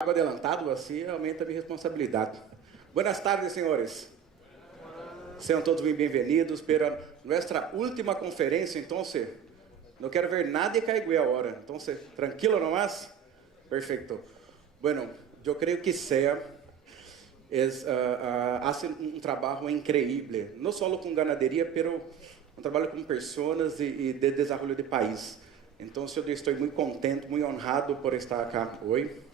Algo adelantado, assim aumenta a minha responsabilidade. Buenas tardes, senhores. Sejam todos muito bem-vindos para nossa última conferência. Então, não quero ver nadie cair agora. Então, tranquilo nomás? Perfeito. Bueno, eu creio que SEA hace um trabalho incrível, não só com ganaderia, pero um trabalho com pessoas e de desenvolvimento de país. Então, eu estou muito contente, muito honrado por estar aqui hoje.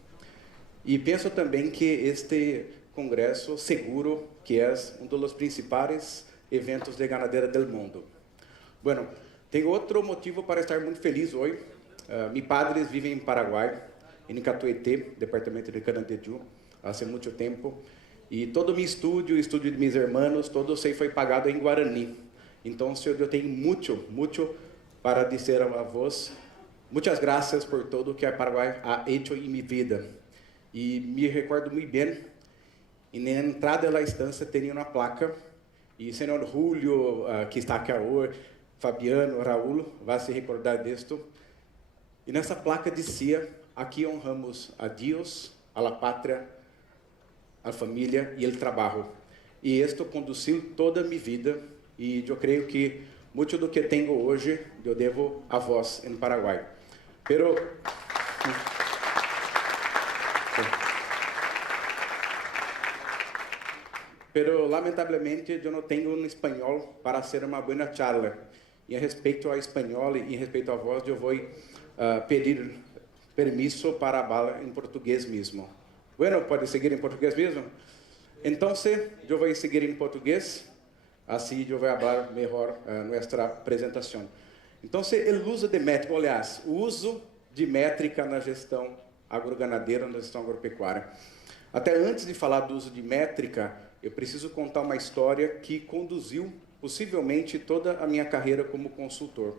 E penso também que este congresso seguro que é um dos principais eventos de ganadeira do mundo. Bueno, tenho outro motivo para estar muito feliz hoje. Meus padres vivem em Paraguai, em Catuete, departamento de Canandeju, há muito tempo. E todo meu estudo de meus irmãos, todo foi pagado em Guarani. Então, eu tenho muito para dizer a vós. Muitas graças por tudo que a Paraguai ha hecho em minha vida. E me recordo muito bem, e na entrada da estância tinha uma placa, e o senhor Julio, que está aqui hoje, Fabiano, Raul, vai se recordar disto. E nessa placa dizia: aqui honramos a Deus, a la pátria, a família e o trabalho. E isto conduziu toda a minha vida, e eu creio que muito do que tenho hoje eu devo a vós em Paraguai. Pero lamentavelmente eu não tenho um espanhol para ser uma boa charla. E a respeito ao espanhol e em respeito a vós, eu vou pedir permisso para falar em português mesmo. Bueno, pode seguir em português mesmo? Então, eu vou seguir em português, assim eu vou falar melhor nossa apresentação. Então, o uso de métrica, aliás, o uso de métrica na gestão agroganadeira, na gestão agropecuária. Até antes de falar do uso de métrica, eu preciso contar uma história que conduziu, possivelmente, toda a minha carreira como consultor.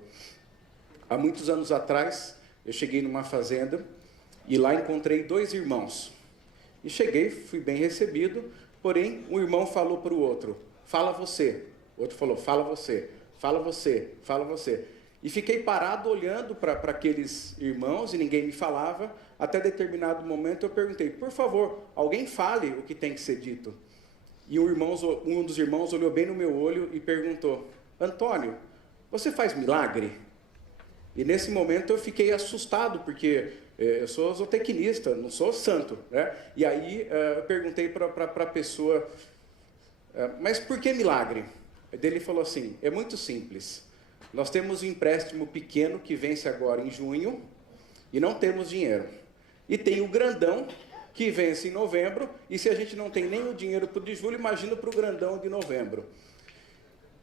Há muitos anos atrás, eu cheguei numa fazenda e lá encontrei dois irmãos. E cheguei, fui bem recebido, porém, um irmão falou para o outro: fala você. O outro falou: fala você, fala você, fala você. E fiquei parado olhando para aqueles irmãos e ninguém me falava. Até determinado momento eu perguntei: por favor, alguém fale o que tem que ser dito. E um dos irmãos olhou bem no meu olho e perguntou: Antônio, você faz milagre? E nesse momento eu fiquei assustado, porque eu sou zootecnista, não sou santo, né? E aí eu perguntei para a pessoa: mas por que milagre? Ele falou assim: é muito simples. Nós temos um empréstimo pequeno que vence agora em junho e não temos dinheiro. E tem o grandão que vence em novembro, e se a gente não tem nem o dinheiro para o de julho, imagina para o grandão de novembro.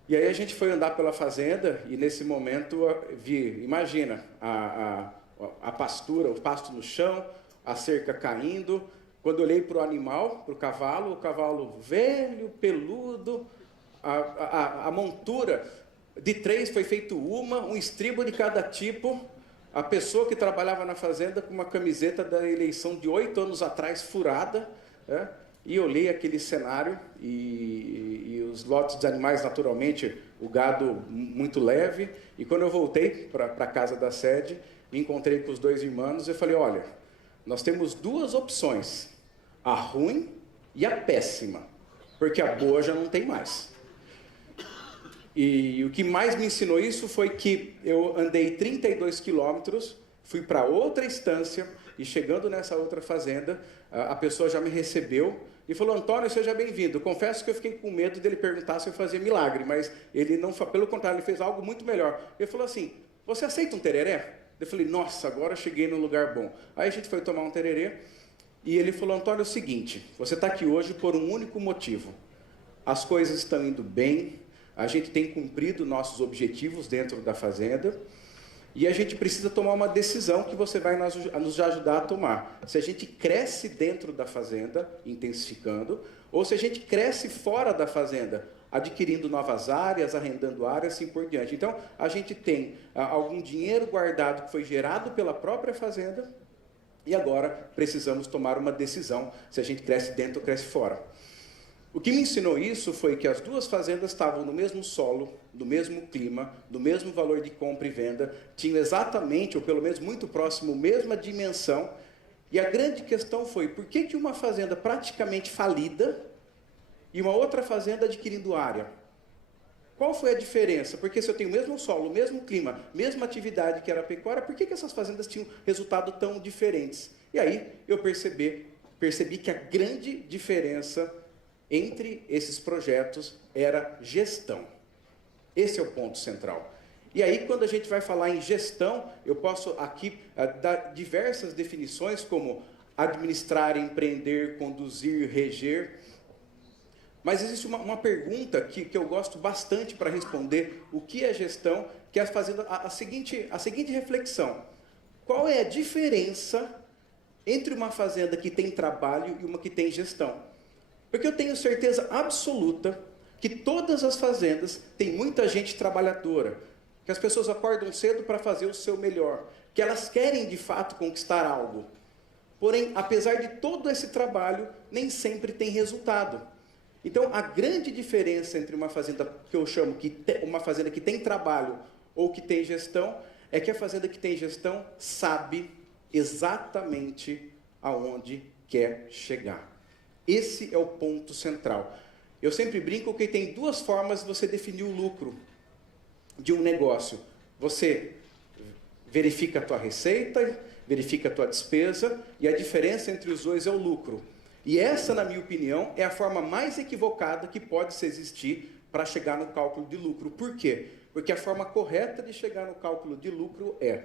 E aí a gente foi andar pela fazenda, e nesse momento imagina, a pastura, o pasto no chão, a cerca caindo. Quando eu olhei para o animal, para o cavalo velho, peludo, a montura de 3 foi feito um estribo de cada tipo. A pessoa que trabalhava na fazenda com uma camiseta da eleição de 8 anos atrás, furada, e olhei aquele cenário e os lotes de animais, naturalmente, o gado muito leve. E quando eu voltei para a casa da sede, me encontrei com os dois irmãos e falei: olha, nós temos duas opções, a ruim e a péssima, porque a boa já não tem mais. E o que mais me ensinou isso foi que eu andei 32 quilômetros, fui para outra estância, e chegando nessa outra fazenda, a pessoa já me recebeu e falou: Antônio, seja bem-vindo. Confesso que eu fiquei com medo dele perguntar se eu fazia milagre, mas ele não, pelo contrário, ele fez algo muito melhor. Ele falou assim: você aceita um tereré? Eu falei: nossa, agora eu cheguei num lugar bom. Aí a gente foi tomar um tereré, e ele falou: Antônio, é o seguinte, você está aqui hoje por um único motivo. As coisas estão indo bem, a gente tem cumprido nossos objetivos dentro da fazenda, e a gente precisa tomar uma decisão que você vai nos ajudar a tomar. Se a gente cresce dentro da fazenda, intensificando, ou se a gente cresce fora da fazenda, adquirindo novas áreas, arrendando áreas, assim por diante. Então, a gente tem algum dinheiro guardado que foi gerado pela própria fazenda, e agora precisamos tomar uma decisão, se a gente cresce dentro ou cresce fora. O que me ensinou isso foi que as duas fazendas estavam no mesmo solo, no mesmo clima, no mesmo valor de compra e venda, tinham exatamente, ou pelo menos muito próximo, a mesma dimensão, E a grande questão foi, por que que uma fazenda praticamente falida e uma outra fazenda adquirindo área? Qual foi a diferença? Porque se eu tenho o mesmo solo, o mesmo clima, mesma atividade que era a pecuária, por que que essas fazendas tinham resultados tão diferentes? E aí eu percebi que a grande diferença entre esses projetos era gestão. Esse é o ponto central. E aí, quando a gente vai falar em gestão, eu posso aqui dar diversas definições, como administrar, empreender, conduzir, reger. Mas existe uma pergunta que eu gosto bastante para responder o que é gestão, que é fazendo a seguinte reflexão. Qual é a diferença entre uma fazenda que tem trabalho e uma que tem gestão? Porque eu tenho certeza absoluta que todas as fazendas têm muita gente trabalhadora, que as pessoas acordam cedo para fazer o seu melhor, que elas querem de fato conquistar algo. Porém, apesar de todo esse trabalho, nem sempre tem resultado. Então, a grande diferença entre uma fazenda que eu chamo uma fazenda que tem trabalho ou que tem gestão, é que a fazenda que tem gestão sabe exatamente aonde quer chegar. Esse é o ponto central. Eu sempre brinco que tem duas formas de você definir o lucro de um negócio. Você verifica a tua receita, verifica a tua despesa, e a diferença entre os dois é o lucro. E essa, na minha opinião, é a forma mais equivocada que pode se existir para chegar no cálculo de lucro. Por quê? Porque a forma correta de chegar no cálculo de lucro é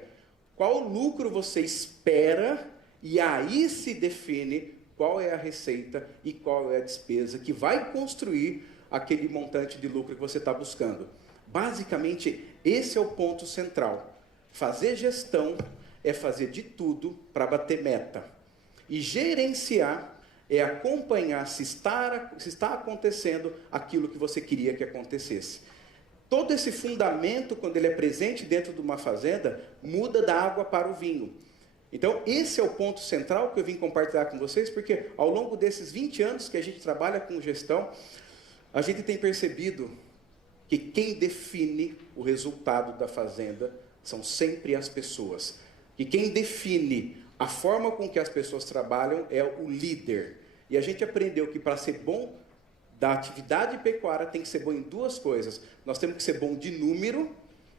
qual lucro você espera, e aí se define qual é a receita e qual é a despesa que vai construir aquele montante de lucro que você está buscando. Basicamente, esse é o ponto central. Fazer gestão é fazer de tudo para bater meta. E gerenciar é acompanhar se está acontecendo aquilo que você queria que acontecesse. Todo esse fundamento, quando ele é presente dentro de uma fazenda, muda da água para o vinho. Então, esse é o ponto central que eu vim compartilhar com vocês, porque ao longo desses 20 anos que a gente trabalha com gestão, a gente tem percebido que quem define o resultado da fazenda são sempre as pessoas. E quem define a forma com que as pessoas trabalham é o líder. E a gente aprendeu que para ser bom da atividade pecuária tem que ser bom em duas coisas. Nós temos que ser bom de número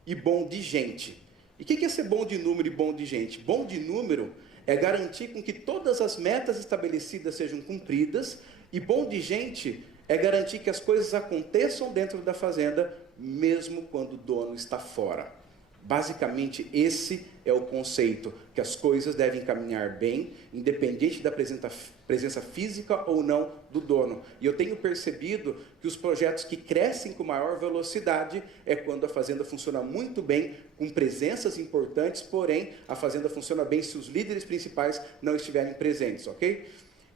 e bom de gente. E o que é ser bom de número e bom de gente? Bom de número é garantir com que todas as metas estabelecidas sejam cumpridas, e bom de gente é garantir que as coisas aconteçam dentro da fazenda, mesmo quando o dono está fora. Basicamente, esse é o conceito, que as coisas devem caminhar bem, independente da presença física ou não do dono. E eu tenho percebido que os projetos que crescem com maior velocidade é quando a fazenda funciona muito bem, com presenças importantes, porém, a fazenda funciona bem se os líderes principais não estiverem presentes, ok?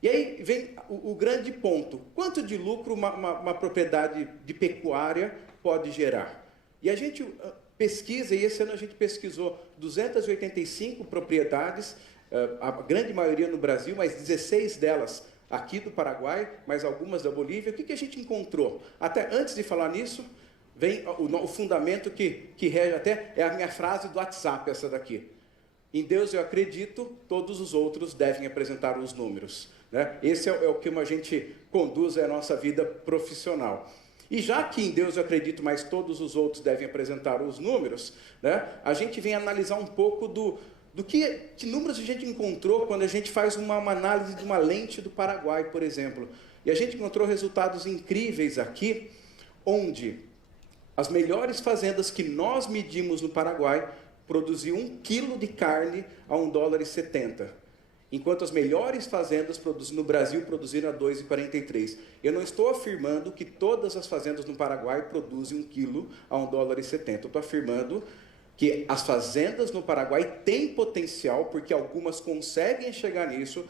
E aí vem o grande ponto. Quanto de lucro uma propriedade de pecuária pode gerar? E a gente pesquisa, e esse ano a gente pesquisou 285 propriedades, a grande maioria no Brasil, mas 16 delas aqui do Paraguai, mas algumas da Bolívia. O que a gente encontrou? Até antes de falar nisso, vem o fundamento que rege até, é a minha frase do WhatsApp, essa daqui. Em Deus eu acredito, todos os outros devem apresentar os números. Né? Esse é o que a gente conduz a nossa vida profissional. E já que em Deus eu acredito, mas todos os outros devem apresentar os números, né? A gente vem analisar um pouco do que números a gente encontrou quando a gente faz uma análise de uma lente do Paraguai, por exemplo. E a gente encontrou resultados incríveis aqui, onde as melhores fazendas que nós medimos no Paraguai produziam 1 quilo de carne a $1,70. Enquanto as melhores fazendas no Brasil produziram a $2,43. Eu não estou afirmando que todas as fazendas no Paraguai produzem 1 quilo a $1,70. Eu estou afirmando que as fazendas no Paraguai têm potencial, porque algumas conseguem chegar nisso,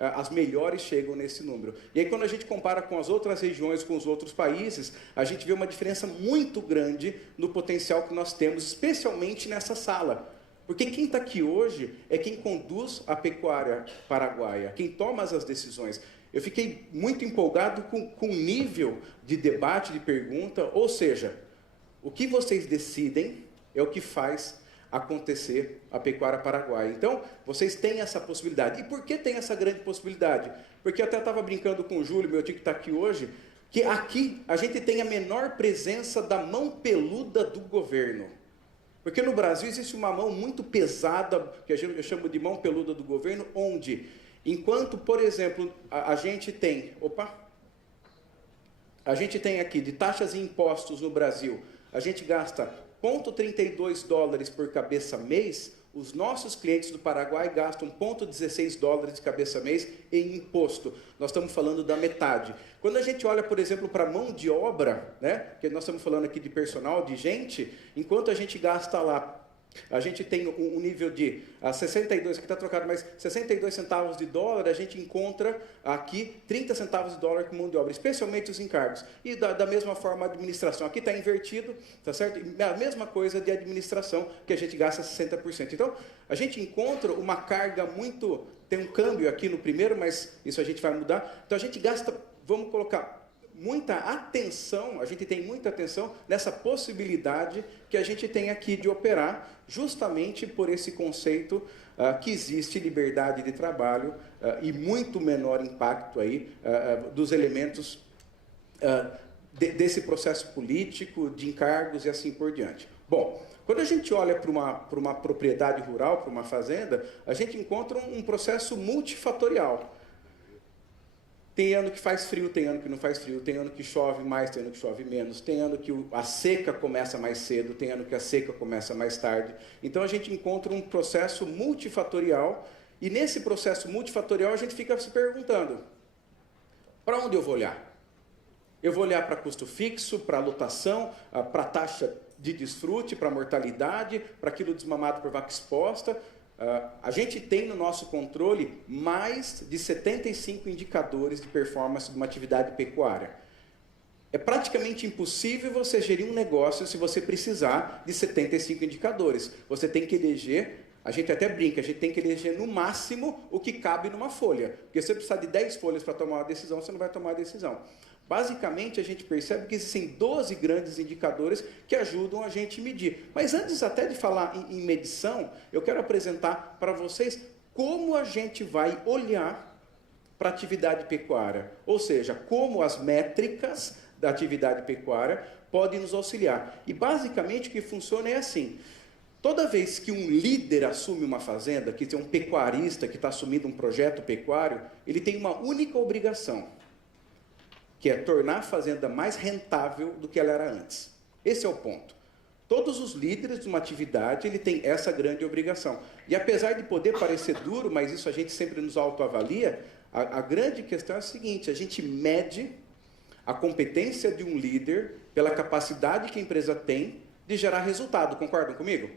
as melhores chegam nesse número. E aí, quando a gente compara com as outras regiões, com os outros países, a gente vê uma diferença muito grande no potencial que nós temos, especialmente nessa sala. Porque quem está aqui hoje é quem conduz a pecuária paraguaia, quem toma as decisões. Eu fiquei muito empolgado com o nível de debate, de pergunta, ou seja, o que vocês decidem é o que faz acontecer a pecuária paraguaia. Então, vocês têm essa possibilidade. E por que tem essa grande possibilidade? Porque eu até estava brincando com o Júlio, meu tio que está aqui hoje, que aqui a gente tem a menor presença da mão peluda do governo. Porque no Brasil existe uma mão muito pesada, que eu chamo de mão peluda do governo, onde, enquanto, por exemplo, a gente tem aqui de taxas e impostos no Brasil, a gente gasta 0,32 dólares por cabeça mês, os nossos clientes do Paraguai gastam 0,16 dólares de cabeça mês em imposto. Nós estamos falando da metade. Quando a gente olha, por exemplo, para a mão de obra, né, que nós estamos falando aqui de personal, de gente, enquanto a gente gasta lá, a gente tem um nível de 62, que está trocado, mas 62 centavos de dólar, a gente encontra aqui 30 centavos de dólar com mão de obra, especialmente os encargos. E da mesma forma a administração. Aqui está invertido, tá certo? E a mesma coisa de administração, que a gente gasta 60%. Então, a gente encontra uma carga muito... Tem um câmbio aqui no primeiro, mas isso a gente vai mudar. Então, a gente gasta, vamos colocar... muita atenção, a gente tem muita atenção nessa possibilidade que a gente tem aqui de operar, justamente por esse conceito que existe liberdade de trabalho e muito menor impacto aí dos elementos desse processo político, de encargos e assim por diante. Bom, quando a gente olha para uma propriedade rural, para uma fazenda, a gente encontra um processo multifatorial. Tem ano que faz frio, tem ano que não faz frio, tem ano que chove mais, tem ano que chove menos, tem ano que a seca começa mais cedo, tem ano que a seca começa mais tarde. Então, a gente encontra um processo multifatorial, e nesse processo multifatorial a gente fica se perguntando, para onde eu vou olhar? Eu vou olhar para custo fixo, para lotação, para taxa de desfrute, para mortalidade, para quilo desmamado por vaca exposta. A gente tem no nosso controle mais de 75 indicadores de performance de uma atividade pecuária. É praticamente impossível você gerir um negócio se você precisar de 75 indicadores. Você tem que eleger, a gente até brinca, a gente tem que eleger no máximo o que cabe numa folha. Porque se você precisar de 10 folhas para tomar uma decisão, você não vai tomar a decisão. Basicamente, a gente percebe que existem 12 grandes indicadores que ajudam a gente a medir. Mas antes até de falar em medição, eu quero apresentar para vocês como a gente vai olhar para a atividade pecuária. Ou seja, como as métricas da atividade pecuária podem nos auxiliar. E basicamente o que funciona é assim. Toda vez que um líder assume uma fazenda, que é um pecuarista que está assumindo um projeto pecuário, ele tem uma única obrigação, que é tornar a fazenda mais rentável do que ela era antes. Esse é o ponto. Todos os líderes de uma atividade, ele tem essa grande obrigação. E apesar de poder parecer duro, mas isso a gente sempre nos autoavalia, a grande questão é a seguinte, a gente mede a competência de um líder pela capacidade que a empresa tem de gerar resultado. Concordam comigo?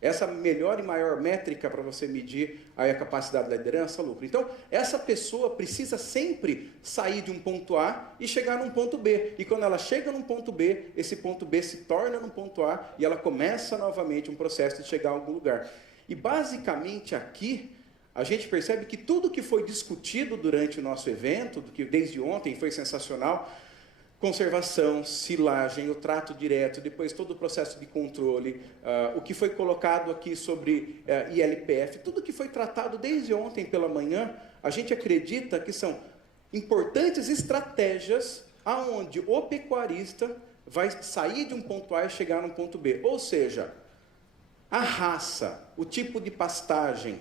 Essa melhor e maior métrica para você medir aí a capacidade da liderança, lucro. Então, essa pessoa precisa sempre sair de um ponto A e chegar num ponto B. E quando ela chega num ponto B, esse ponto B se torna num ponto A e ela começa novamente um processo de chegar a algum lugar. E basicamente aqui, a gente percebe que tudo que foi discutido durante o nosso evento, que desde ontem foi sensacional, conservação, silagem, o trato direto, depois todo o processo de controle, o que foi colocado aqui sobre ILPF, tudo que foi tratado desde ontem pela manhã, a gente acredita que são importantes estratégias aonde o pecuarista vai sair de um ponto A e chegar num ponto B. Ou seja, a raça, o tipo de pastagem,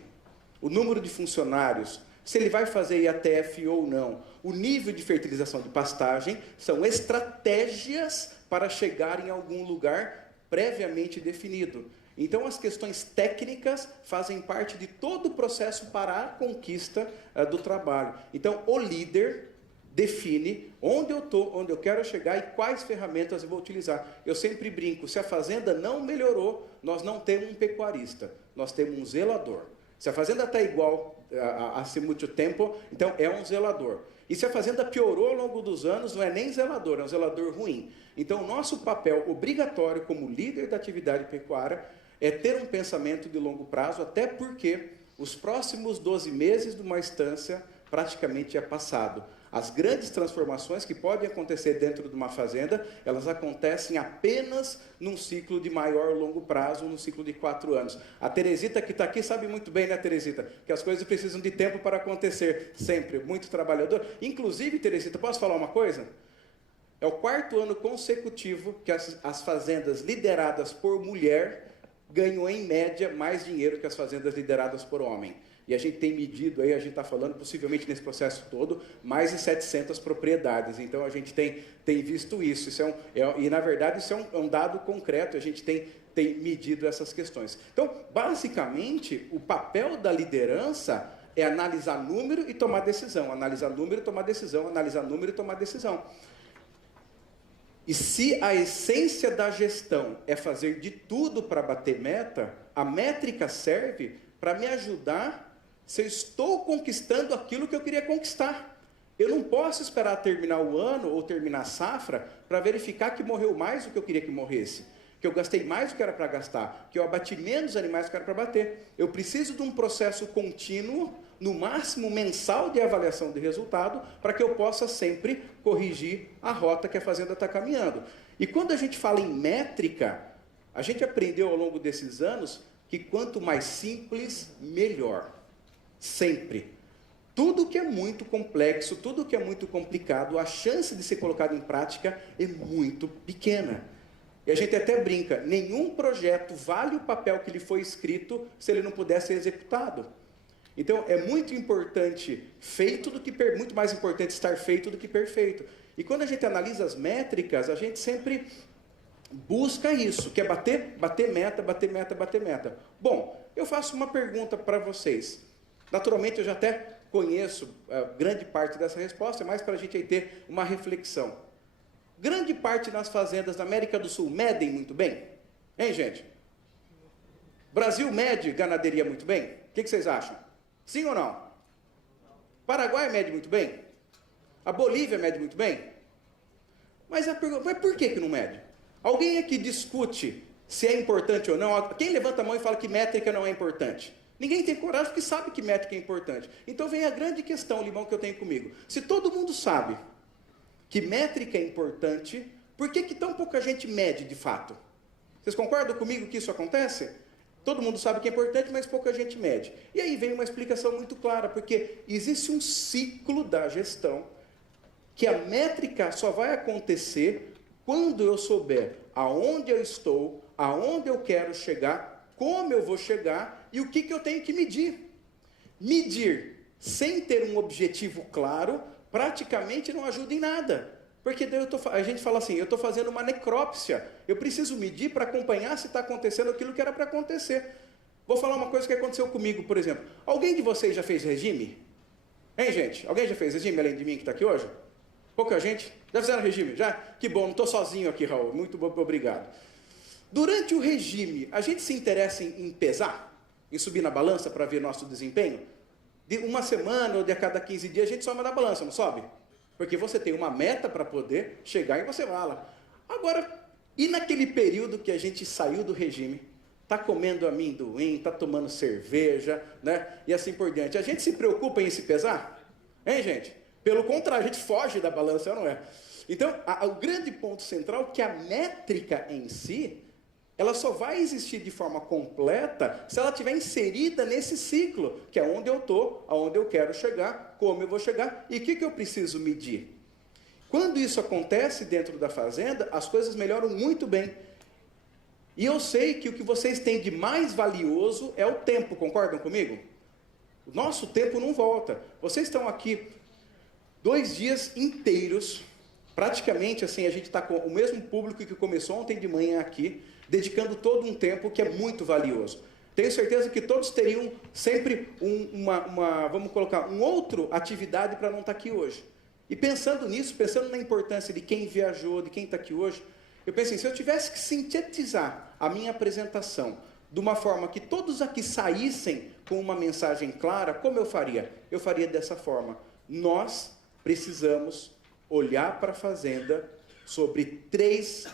o número de funcionários, se ele vai fazer IATF ou não, o nível de fertilização de pastagem, são estratégias para chegar em algum lugar previamente definido. Então, as questões técnicas fazem parte de todo o processo para a conquista do trabalho. Então, o líder define onde eu estou, onde eu quero chegar e quais ferramentas eu vou utilizar. Eu sempre brinco, se a fazenda não melhorou, nós não temos um pecuarista, nós temos um zelador. Se a fazenda está igual há muito tempo, então é um zelador. E se a fazenda piorou ao longo dos anos, não é nem zelador, é um zelador ruim. Então, o nosso papel obrigatório como líder da atividade pecuária é ter um pensamento de longo prazo, até porque os próximos 12 meses de uma estância praticamente é passado. As grandes transformações que podem acontecer dentro de uma fazenda, elas acontecem apenas num ciclo de maior ou longo prazo, num ciclo de 4 anos. A Teresita que está aqui sabe muito bem, né, Teresita? Que as coisas precisam de tempo para acontecer, sempre, muito trabalhador. Inclusive, Teresita, posso falar uma coisa? É o 4º ano consecutivo que as fazendas lideradas por mulher ganham, em média, mais dinheiro que as fazendas lideradas por homem. E a gente tem medido aí, a gente está falando, possivelmente nesse processo todo, mais de 700 propriedades. Então, a gente tem visto isso. E, na verdade, isso é um dado concreto, a gente tem medido essas questões. Então, basicamente, o papel da liderança é analisar número e tomar decisão. Analisar número e tomar decisão. Analisar número e tomar decisão. E se a essência da gestão é fazer de tudo para bater meta, a métrica serve para me ajudar se eu estou conquistando aquilo que eu queria conquistar. Eu não posso esperar terminar o ano ou terminar a safra para verificar que morreu mais do que eu queria que morresse, que eu gastei mais do que era para gastar, que eu abati menos animais do que era para bater. Eu preciso de um processo contínuo, no máximo mensal, de avaliação de resultado, para que eu possa sempre corrigir a rota que a fazenda está caminhando. E quando a gente fala em métrica, a gente aprendeu ao longo desses anos que quanto mais simples, melhor. Sempre. Tudo que é muito complexo, tudo que é muito complicado, a chance de ser colocado em prática é muito pequena. E a gente até brinca, nenhum projeto vale o papel que lhe foi escrito se ele não puder ser executado. Então, é muito importante muito mais importante estar feito do que perfeito. E quando a gente analisa as métricas, a gente sempre busca isso, que é bater meta. Bom, eu faço uma pergunta para vocês. Naturalmente, eu já até conheço grande parte dessa resposta, é mais para a gente aí ter uma reflexão. Grande parte das fazendas da América do Sul medem muito bem? Hein, gente? Brasil mede ganaderia muito bem? O que vocês acham? Sim ou não? Paraguai mede muito bem? A Bolívia mede muito bem? Mas por que não mede? Alguém aqui discute se é importante ou não? Quem levanta a mão e fala que métrica não é importante? Ninguém tem coragem porque sabe que métrica é importante. Então vem a grande questão, Limão, que eu tenho comigo. Se todo mundo sabe que métrica é importante, por que tão pouca gente mede de fato? Vocês concordam comigo que isso acontece? Todo mundo sabe que é importante, mas pouca gente mede. E aí vem uma explicação muito clara, porque existe um ciclo da gestão que a métrica só vai acontecer quando eu souber aonde eu estou, aonde eu quero chegar, como eu vou chegar e o que eu tenho que medir. Medir sem ter um objetivo claro, praticamente não ajuda em nada. Porque daí a gente fala assim, eu estou fazendo uma necrópsia, eu preciso medir para acompanhar se está acontecendo aquilo que era para acontecer. Vou falar uma coisa que aconteceu comigo, por exemplo. Alguém de vocês já fez regime? Hein, gente? Alguém já fez regime, além de mim que está aqui hoje? Pouca gente? Já fizeram regime? Já? Que bom, não estou sozinho aqui, Raul. Muito obrigado. Durante o regime, a gente se interessa em pesar? Em subir na balança para ver nosso desempenho? De uma semana ou de a cada 15 dias, a gente sobe na balança, não sobe? Porque você tem uma meta para poder chegar e você fala. Agora, e naquele período que a gente saiu do regime, está comendo amendoim, está tomando cerveja, né? E assim por diante. A gente se preocupa em se pesar? Hein, gente? Pelo contrário, a gente foge da balança, não é? Então, o grande ponto central é que a métrica em si, ela só vai existir de forma completa se ela estiver inserida nesse ciclo, que é onde eu estou, aonde eu quero chegar, como eu vou chegar e o que eu preciso medir. Quando isso acontece dentro da fazenda, as coisas melhoram muito bem. E eu sei que o que vocês têm de mais valioso é o tempo, concordam comigo? O nosso tempo não volta. Vocês estão aqui 2 dias inteiros, praticamente assim, a gente está com o mesmo público que começou ontem de manhã aqui, dedicando todo um tempo que é muito valioso. Tenho certeza que todos teriam sempre vamos colocar, outra atividade para não estar aqui hoje. E pensando nisso, pensando na importância de quem viajou, de quem está aqui hoje, eu pensei, se eu tivesse que sintetizar a minha apresentação de uma forma que todos aqui saíssem com uma mensagem clara, como eu faria? Eu faria dessa forma. Nós precisamos olhar para a fazenda sobre 3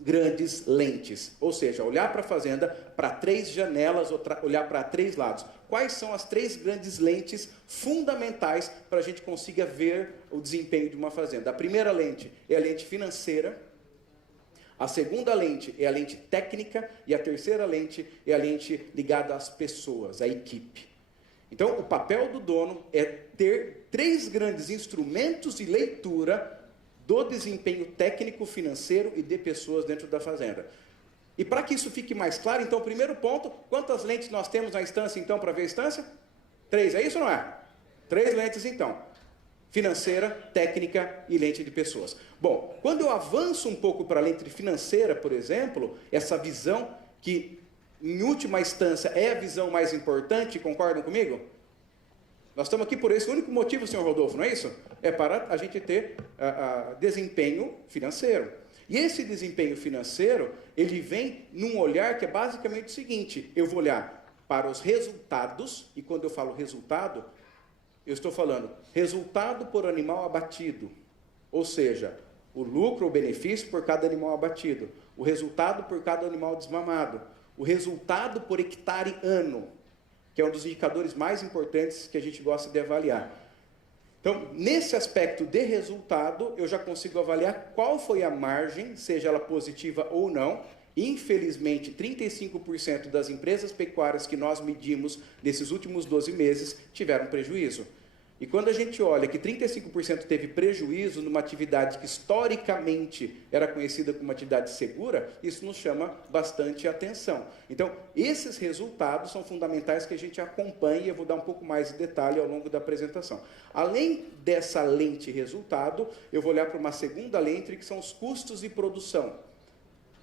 grandes lentes, ou seja, olhar para a fazenda para 3 janelas, olhar para 3 lados. quais são as 3 grandes lentes fundamentais para a gente consiga ver o desempenho de uma fazenda. A primeira lente é a lente financeira, a segunda lente é a lente técnica e a terceira lente é a lente ligada às pessoas, à equipe. Então, o papel do dono é ter 3 grandes instrumentos de leitura do desempenho técnico, financeiro e de pessoas dentro da fazenda. E para que isso fique mais claro, então, primeiro ponto, quantas lentes nós temos na instância, então, para ver a instância? 3, é isso ou não é? 3 lentes, então. Financeira, técnica e lente de pessoas. Bom, quando eu avanço um pouco para a lente financeira, por exemplo, essa visão que, em última instância, é a visão mais importante, concordam comigo? Nós estamos aqui por esse único motivo, senhor Rodolfo, não é isso? É para a gente ter desempenho financeiro. E esse desempenho financeiro, ele vem num olhar que é basicamente o seguinte: eu vou olhar para os resultados, e quando eu falo resultado, eu estou falando resultado por animal abatido, ou seja, o lucro ou benefício por cada animal abatido, o resultado por cada animal desmamado, o resultado por hectare ano, que é um dos indicadores mais importantes que a gente gosta de avaliar. Então, nesse aspecto de resultado, eu já consigo avaliar qual foi a margem, seja ela positiva ou não. Infelizmente, 35% das empresas pecuárias que nós medimos nesses últimos 12 meses tiveram prejuízo. E quando a gente olha que 35% teve prejuízo numa atividade que historicamente era conhecida como uma atividade segura, isso nos chama bastante atenção. Então, esses resultados são fundamentais que a gente acompanhe, e eu vou dar um pouco mais de detalhe ao longo da apresentação. Além dessa lente resultado, eu vou olhar para uma segunda lente, que são os custos de produção.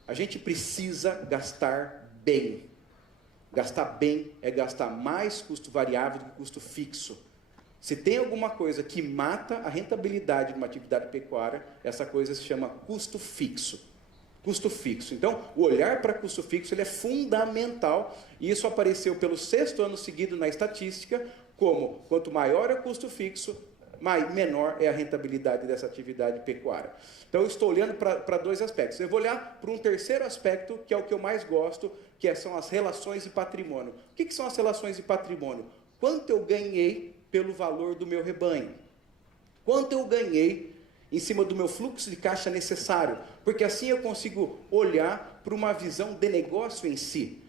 A gente precisa gastar bem. Gastar bem é gastar mais custo variável do que custo fixo. Se tem alguma coisa que mata a rentabilidade de uma atividade pecuária, essa coisa se chama custo fixo. Custo fixo. Então, o olhar para custo fixo ele é fundamental, e isso apareceu pelo 6º ano seguido na estatística, como quanto maior é o custo fixo, menor é a rentabilidade dessa atividade pecuária. Então, eu estou olhando para 2 aspectos. Eu vou olhar para um terceiro aspecto, que é o que eu mais gosto, que são as relações de patrimônio. O que são as relações de patrimônio? Quanto eu ganhei pelo valor do meu rebanho? Quanto eu ganhei em cima do meu fluxo de caixa necessário? Porque assim eu consigo olhar para uma visão de negócio em si.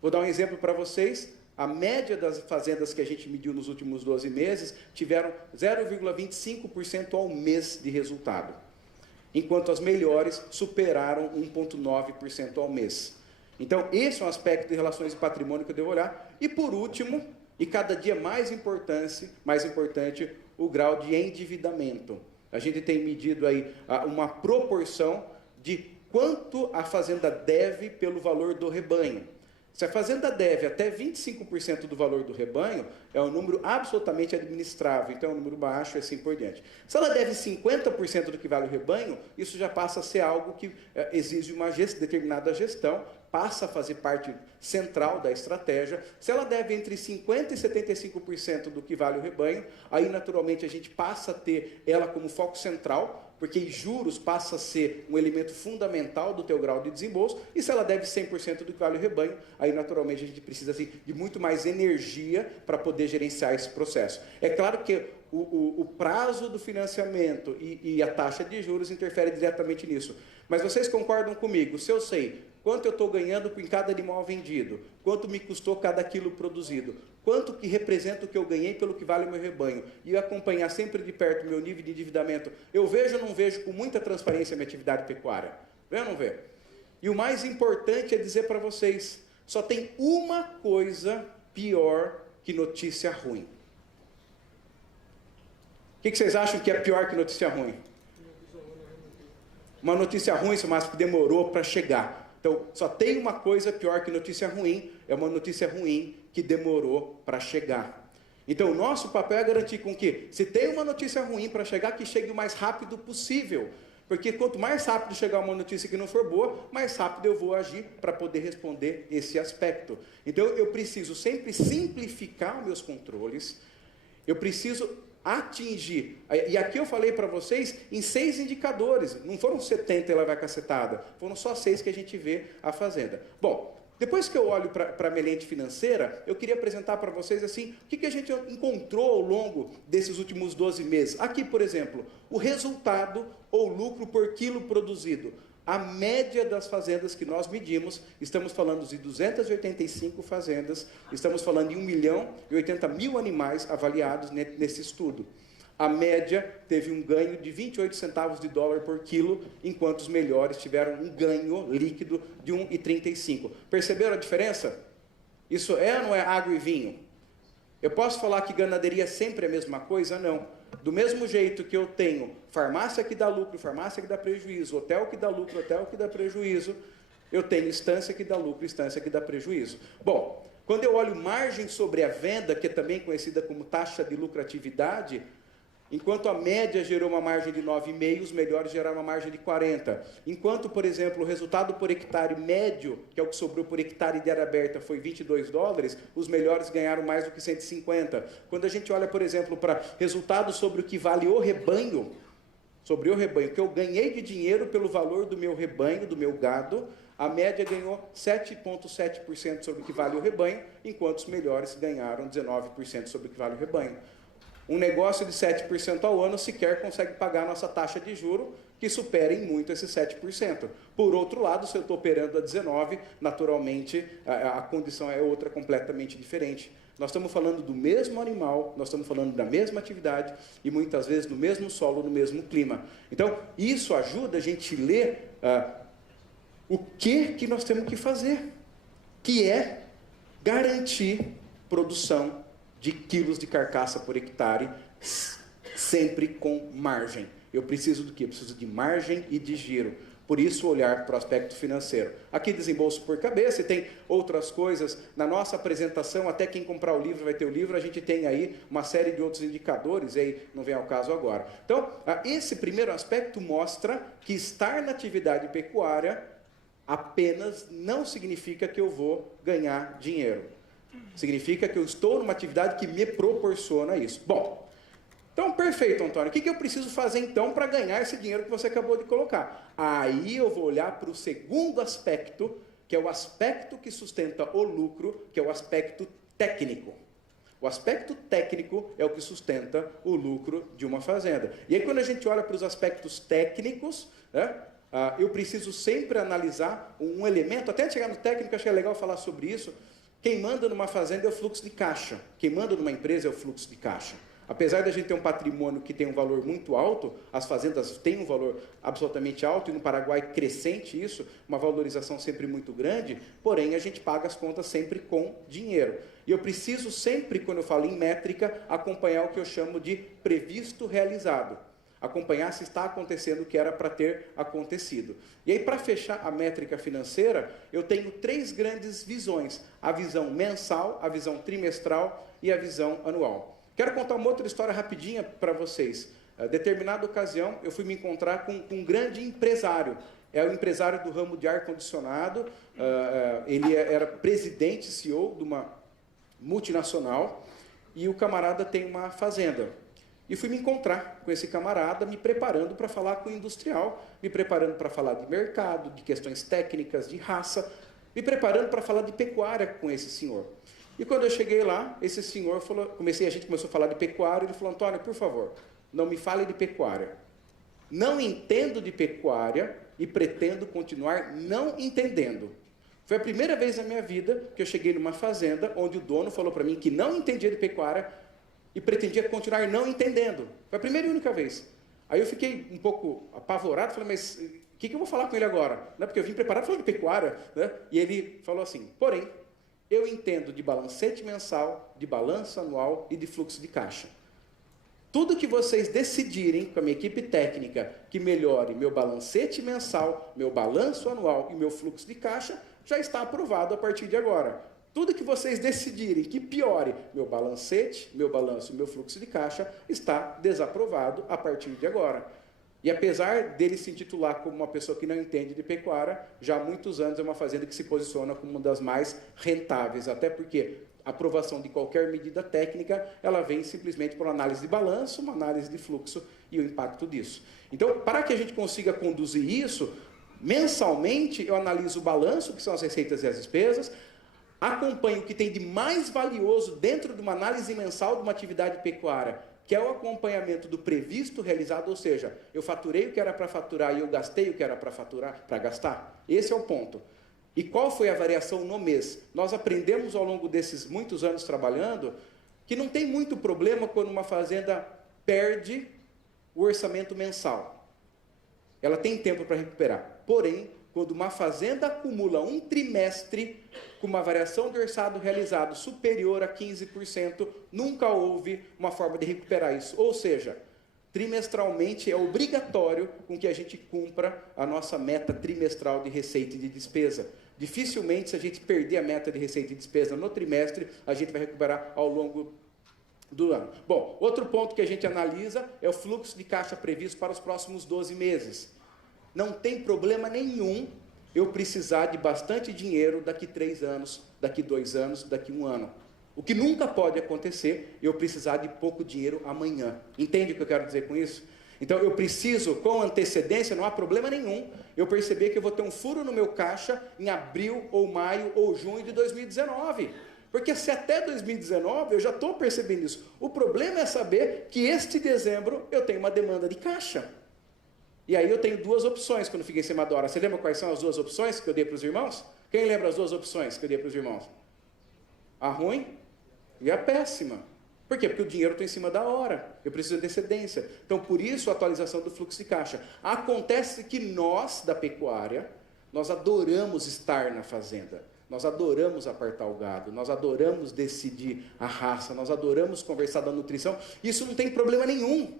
Vou dar um exemplo para vocês. A média das fazendas que a gente mediu nos últimos 12 meses tiveram 0,25% ao mês de resultado, enquanto as melhores superaram 1,9% ao mês. Então, esse é um aspecto de relações de patrimônio que eu devo olhar. E por último, e cada dia mais importante, o grau de endividamento. A gente tem medido aí uma proporção de quanto a fazenda deve pelo valor do rebanho. Se a fazenda deve até 25% do valor do rebanho, é um número absolutamente administrável, então é um número baixo e assim por diante. Se ela deve 50% do que vale o rebanho, isso já passa a ser algo que exige uma determinada gestão, passa a fazer parte central da estratégia. Se ela deve entre 50% e 75% do que vale o rebanho, aí naturalmente a gente passa a ter ela como foco central, porque juros passa a ser um elemento fundamental do teu grau de desembolso, e se ela deve 100% do que vale o rebanho, aí naturalmente a gente precisa assim, de muito mais energia para poder gerenciar esse processo. É claro que o prazo do financiamento e a taxa de juros interfere diretamente nisso, mas vocês concordam comigo? Se eu sei quanto eu estou ganhando em cada animal vendido, quanto me custou cada quilo produzido, quanto que representa o que eu ganhei pelo que vale o meu rebanho, e acompanhar sempre de perto o meu nível de endividamento, eu vejo ou não vejo com muita transparência a minha atividade pecuária? Vê ou não vê? E o mais importante é dizer para vocês, só tem uma coisa pior que notícia ruim. O que vocês acham que é pior que notícia ruim? Uma notícia ruim, seu Márcio, que demorou para chegar. Então, só tem uma coisa pior que notícia ruim, é uma notícia ruim que demorou para chegar. Então, o nosso papel é garantir com que, se tem uma notícia ruim para chegar, que chegue o mais rápido possível. Porque quanto mais rápido chegar uma notícia que não for boa, mais rápido eu vou agir para poder responder esse aspecto. Então, eu preciso sempre simplificar os meus controles, eu preciso atingir, e aqui eu falei para vocês em 6 indicadores, não foram 70 e lá vai cacetada, foram só 6 que a gente vê a fazenda. Bom, Depois que eu olho para a minha lente financeira, eu queria apresentar para vocês assim, o que a gente encontrou ao longo desses últimos 12 meses. Aqui, por exemplo, o resultado ou lucro por quilo produzido. A média das fazendas que nós medimos, estamos falando de 285 fazendas, estamos falando de 1.080.000 animais avaliados nesse estudo. A média teve um ganho de 28 centavos de dólar por quilo, enquanto os melhores tiveram um ganho líquido de 1,35. Perceberam a diferença? Isso é ou não é água e vinho? Eu posso falar que ganaderia sempre é a mesma coisa? Não. Do mesmo jeito que eu tenho farmácia que dá lucro, farmácia que dá prejuízo, hotel que dá lucro, hotel que dá prejuízo, eu tenho estância que dá lucro, estância que dá prejuízo. Bom, quando eu olho margem sobre a venda, que é também conhecida como taxa de lucratividade, enquanto a média gerou uma margem de 9,5, os melhores geraram uma margem de 40. Enquanto, por exemplo, o resultado por hectare médio, que é o que sobrou por hectare de área aberta, foi 22 dólares, os melhores ganharam mais do que 150. Quando a gente olha, por exemplo, para resultados sobre o que vale o rebanho, sobre o rebanho, que eu ganhei de dinheiro pelo valor do meu rebanho, do meu gado, a média ganhou 7,7% sobre o que vale o rebanho, enquanto os melhores ganharam 19% sobre o que vale o rebanho. Um negócio de 7% ao ano sequer consegue pagar a nossa taxa de juro, que supera em muito esses 7%. Por outro lado, se eu estou operando a 19%, naturalmente a condição é outra, completamente diferente. Nós estamos falando do mesmo animal, nós estamos falando da mesma atividade e muitas vezes no mesmo solo, no mesmo clima. Então, isso ajuda a gente a ler o que nós temos que fazer, que é garantir produção de quilos de carcaça por hectare, sempre com margem. Eu preciso do quê? Eu preciso de margem e de giro. Por isso, olhar para o aspecto financeiro. Aqui, desembolso por cabeça, e tem outras coisas. Na nossa apresentação, até quem comprar o livro vai ter o livro, a gente tem aí uma série de outros indicadores, e aí não vem ao caso agora. Então, esse primeiro aspecto mostra que estar na atividade pecuária apenas não significa que eu vou ganhar dinheiro. Significa que eu estou numa atividade que me proporciona isso. Bom, então perfeito, Antônio. O que eu preciso fazer então para ganhar esse dinheiro que você acabou de colocar? Aí eu vou olhar para o segundo aspecto, que é o aspecto que sustenta o lucro, que é o aspecto técnico. O aspecto técnico é o que sustenta o lucro de uma fazenda. E aí quando a gente olha para os aspectos técnicos, né, eu preciso sempre analisar um elemento, até chegar no técnico, acho que é legal falar sobre isso. Quem manda numa fazenda é o fluxo de caixa. Quem manda numa empresa é o fluxo de caixa. Apesar de a gente ter um patrimônio que tem um valor muito alto, as fazendas têm um valor absolutamente alto, e no Paraguai crescente isso, uma valorização sempre muito grande, porém a gente paga as contas sempre com dinheiro. E eu preciso sempre, quando eu falo em métrica, acompanhar o que eu chamo de previsto realizado. Acompanhar se está acontecendo o que era para ter acontecido. E aí, para fechar a métrica financeira, eu tenho 3 grandes visões: a visão mensal, a visão trimestral e a visão anual. Quero contar uma outra história rapidinha para vocês. Determinada ocasião, eu fui me encontrar com um grande empresário. É o empresário do ramo de ar-condicionado. Ele era presidente, CEO de uma multinacional, e o camarada tem uma fazenda. E fui me encontrar com esse camarada, me preparando para falar com o industrial, me preparando para falar de mercado, de questões técnicas, de raça, me preparando para falar de pecuária com esse senhor. E quando eu cheguei lá, esse senhor falou, a gente começou a falar de pecuária, ele falou: Antônio, por favor, não me fale de pecuária. Não entendo de pecuária e pretendo continuar não entendendo. Foi a primeira vez na minha vida que eu cheguei numa fazenda onde o dono falou para mim que não entendia de pecuária e pretendia continuar não entendendo. Foi a primeira e única vez. Aí eu fiquei um pouco apavorado, falei: mas o que eu vou falar com ele agora? Não é porque eu vim preparado para falar de pecuária, né? E ele falou assim: porém, eu entendo de balancete mensal, de balanço anual e de fluxo de caixa. Tudo que vocês decidirem com a minha equipe técnica que melhore meu balancete mensal, meu balanço anual e meu fluxo de caixa, já está aprovado a partir de agora. Tudo que vocês decidirem que piore meu balancete, meu balanço e meu fluxo de caixa, está desaprovado a partir de agora. E apesar dele se intitular como uma pessoa que não entende de pecuária, já há muitos anos é uma fazenda que se posiciona como uma das mais rentáveis, até porque a aprovação de qualquer medida técnica, ela vem simplesmente por uma análise de balanço, uma análise de fluxo e o impacto disso. Então, para que a gente consiga conduzir isso, Mensalmente, eu analiso o balanço, que são as receitas e as despesas, acompanho o que tem de mais valioso dentro de uma análise mensal de uma atividade pecuária, que é o acompanhamento do previsto realizado, ou seja, eu faturei o que era para faturar e eu gastei o que era para faturar, para gastar. Esse é o ponto. E qual foi a variação no mês? Nós aprendemos ao longo desses muitos anos trabalhando que não tem muito problema quando uma fazenda perde o orçamento mensal. Ela tem tempo para recuperar. Porém, quando uma fazenda acumula um trimestre com uma variação de orçado realizado superior a 15%, nunca houve uma forma de recuperar isso. Ou seja, trimestralmente é obrigatório com que a gente cumpra a nossa meta trimestral de receita e de despesa. Dificilmente, se a gente perder a meta de receita e despesa no trimestre, a gente vai recuperar ao longo do ano. Bom, outro ponto que a gente analisa é o fluxo de caixa previsto para os próximos 12 meses. Não tem problema nenhum eu precisar de bastante dinheiro daqui 3 anos, daqui 2 anos, daqui 1 ano. O que nunca pode acontecer é eu precisar de pouco dinheiro amanhã. Entende o que eu quero dizer com isso? Então, eu preciso, com antecedência, não há problema nenhum, eu perceber que eu vou ter um furo no meu caixa em abril, ou maio, ou junho de 2019. Porque se até 2019 eu já estou percebendo isso. O problema é saber que este dezembro eu tenho uma demanda de caixa. E aí eu tenho 2 opções quando fica em cima da hora. Você lembra quais são as 2 opções que eu dei para os irmãos? Quem lembra as 2 opções que eu dei para os irmãos? A ruim e a péssima. Por quê? Porque o dinheiro está em cima da hora. Eu preciso de antecedência. Então, por isso, a atualização do fluxo de caixa. Acontece que nós, da pecuária, nós adoramos estar na fazenda. Nós adoramos apartar o gado. Nós adoramos decidir a raça. Nós adoramos conversar da nutrição. Isso não tem problema nenhum.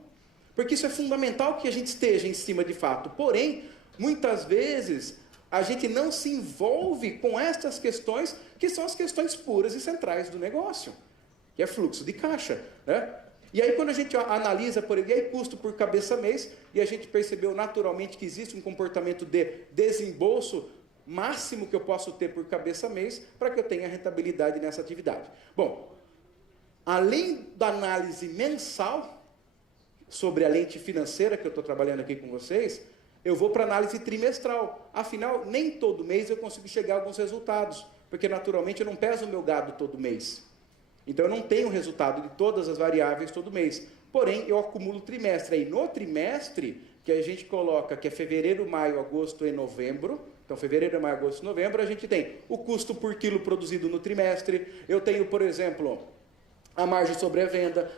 Porque isso é fundamental que a gente esteja em cima de fato. Porém, muitas vezes, a gente não se envolve com estas questões, que são as questões puras e centrais do negócio, que é fluxo de caixa, né? E aí, quando a gente analisa, por exemplo, custo por cabeça mês, e a gente percebeu naturalmente que existe um comportamento de desembolso máximo que eu posso ter por cabeça mês, para que eu tenha rentabilidade nessa atividade. Bom, além da análise mensal, sobre a lente financeira que eu estou trabalhando aqui com vocês, eu vou para a análise trimestral. Afinal, nem todo mês eu consigo chegar a alguns resultados, porque naturalmente eu não peso o meu gado todo mês. Então eu não tenho resultado de todas as variáveis todo mês. Porém, eu acumulo trimestre. Aí no trimestre, que a gente coloca que é fevereiro, maio, agosto e novembro, então fevereiro, maio, agosto e novembro, a gente tem o custo por quilo produzido no trimestre. Eu tenho, por exemplo, a margem sobre a venda,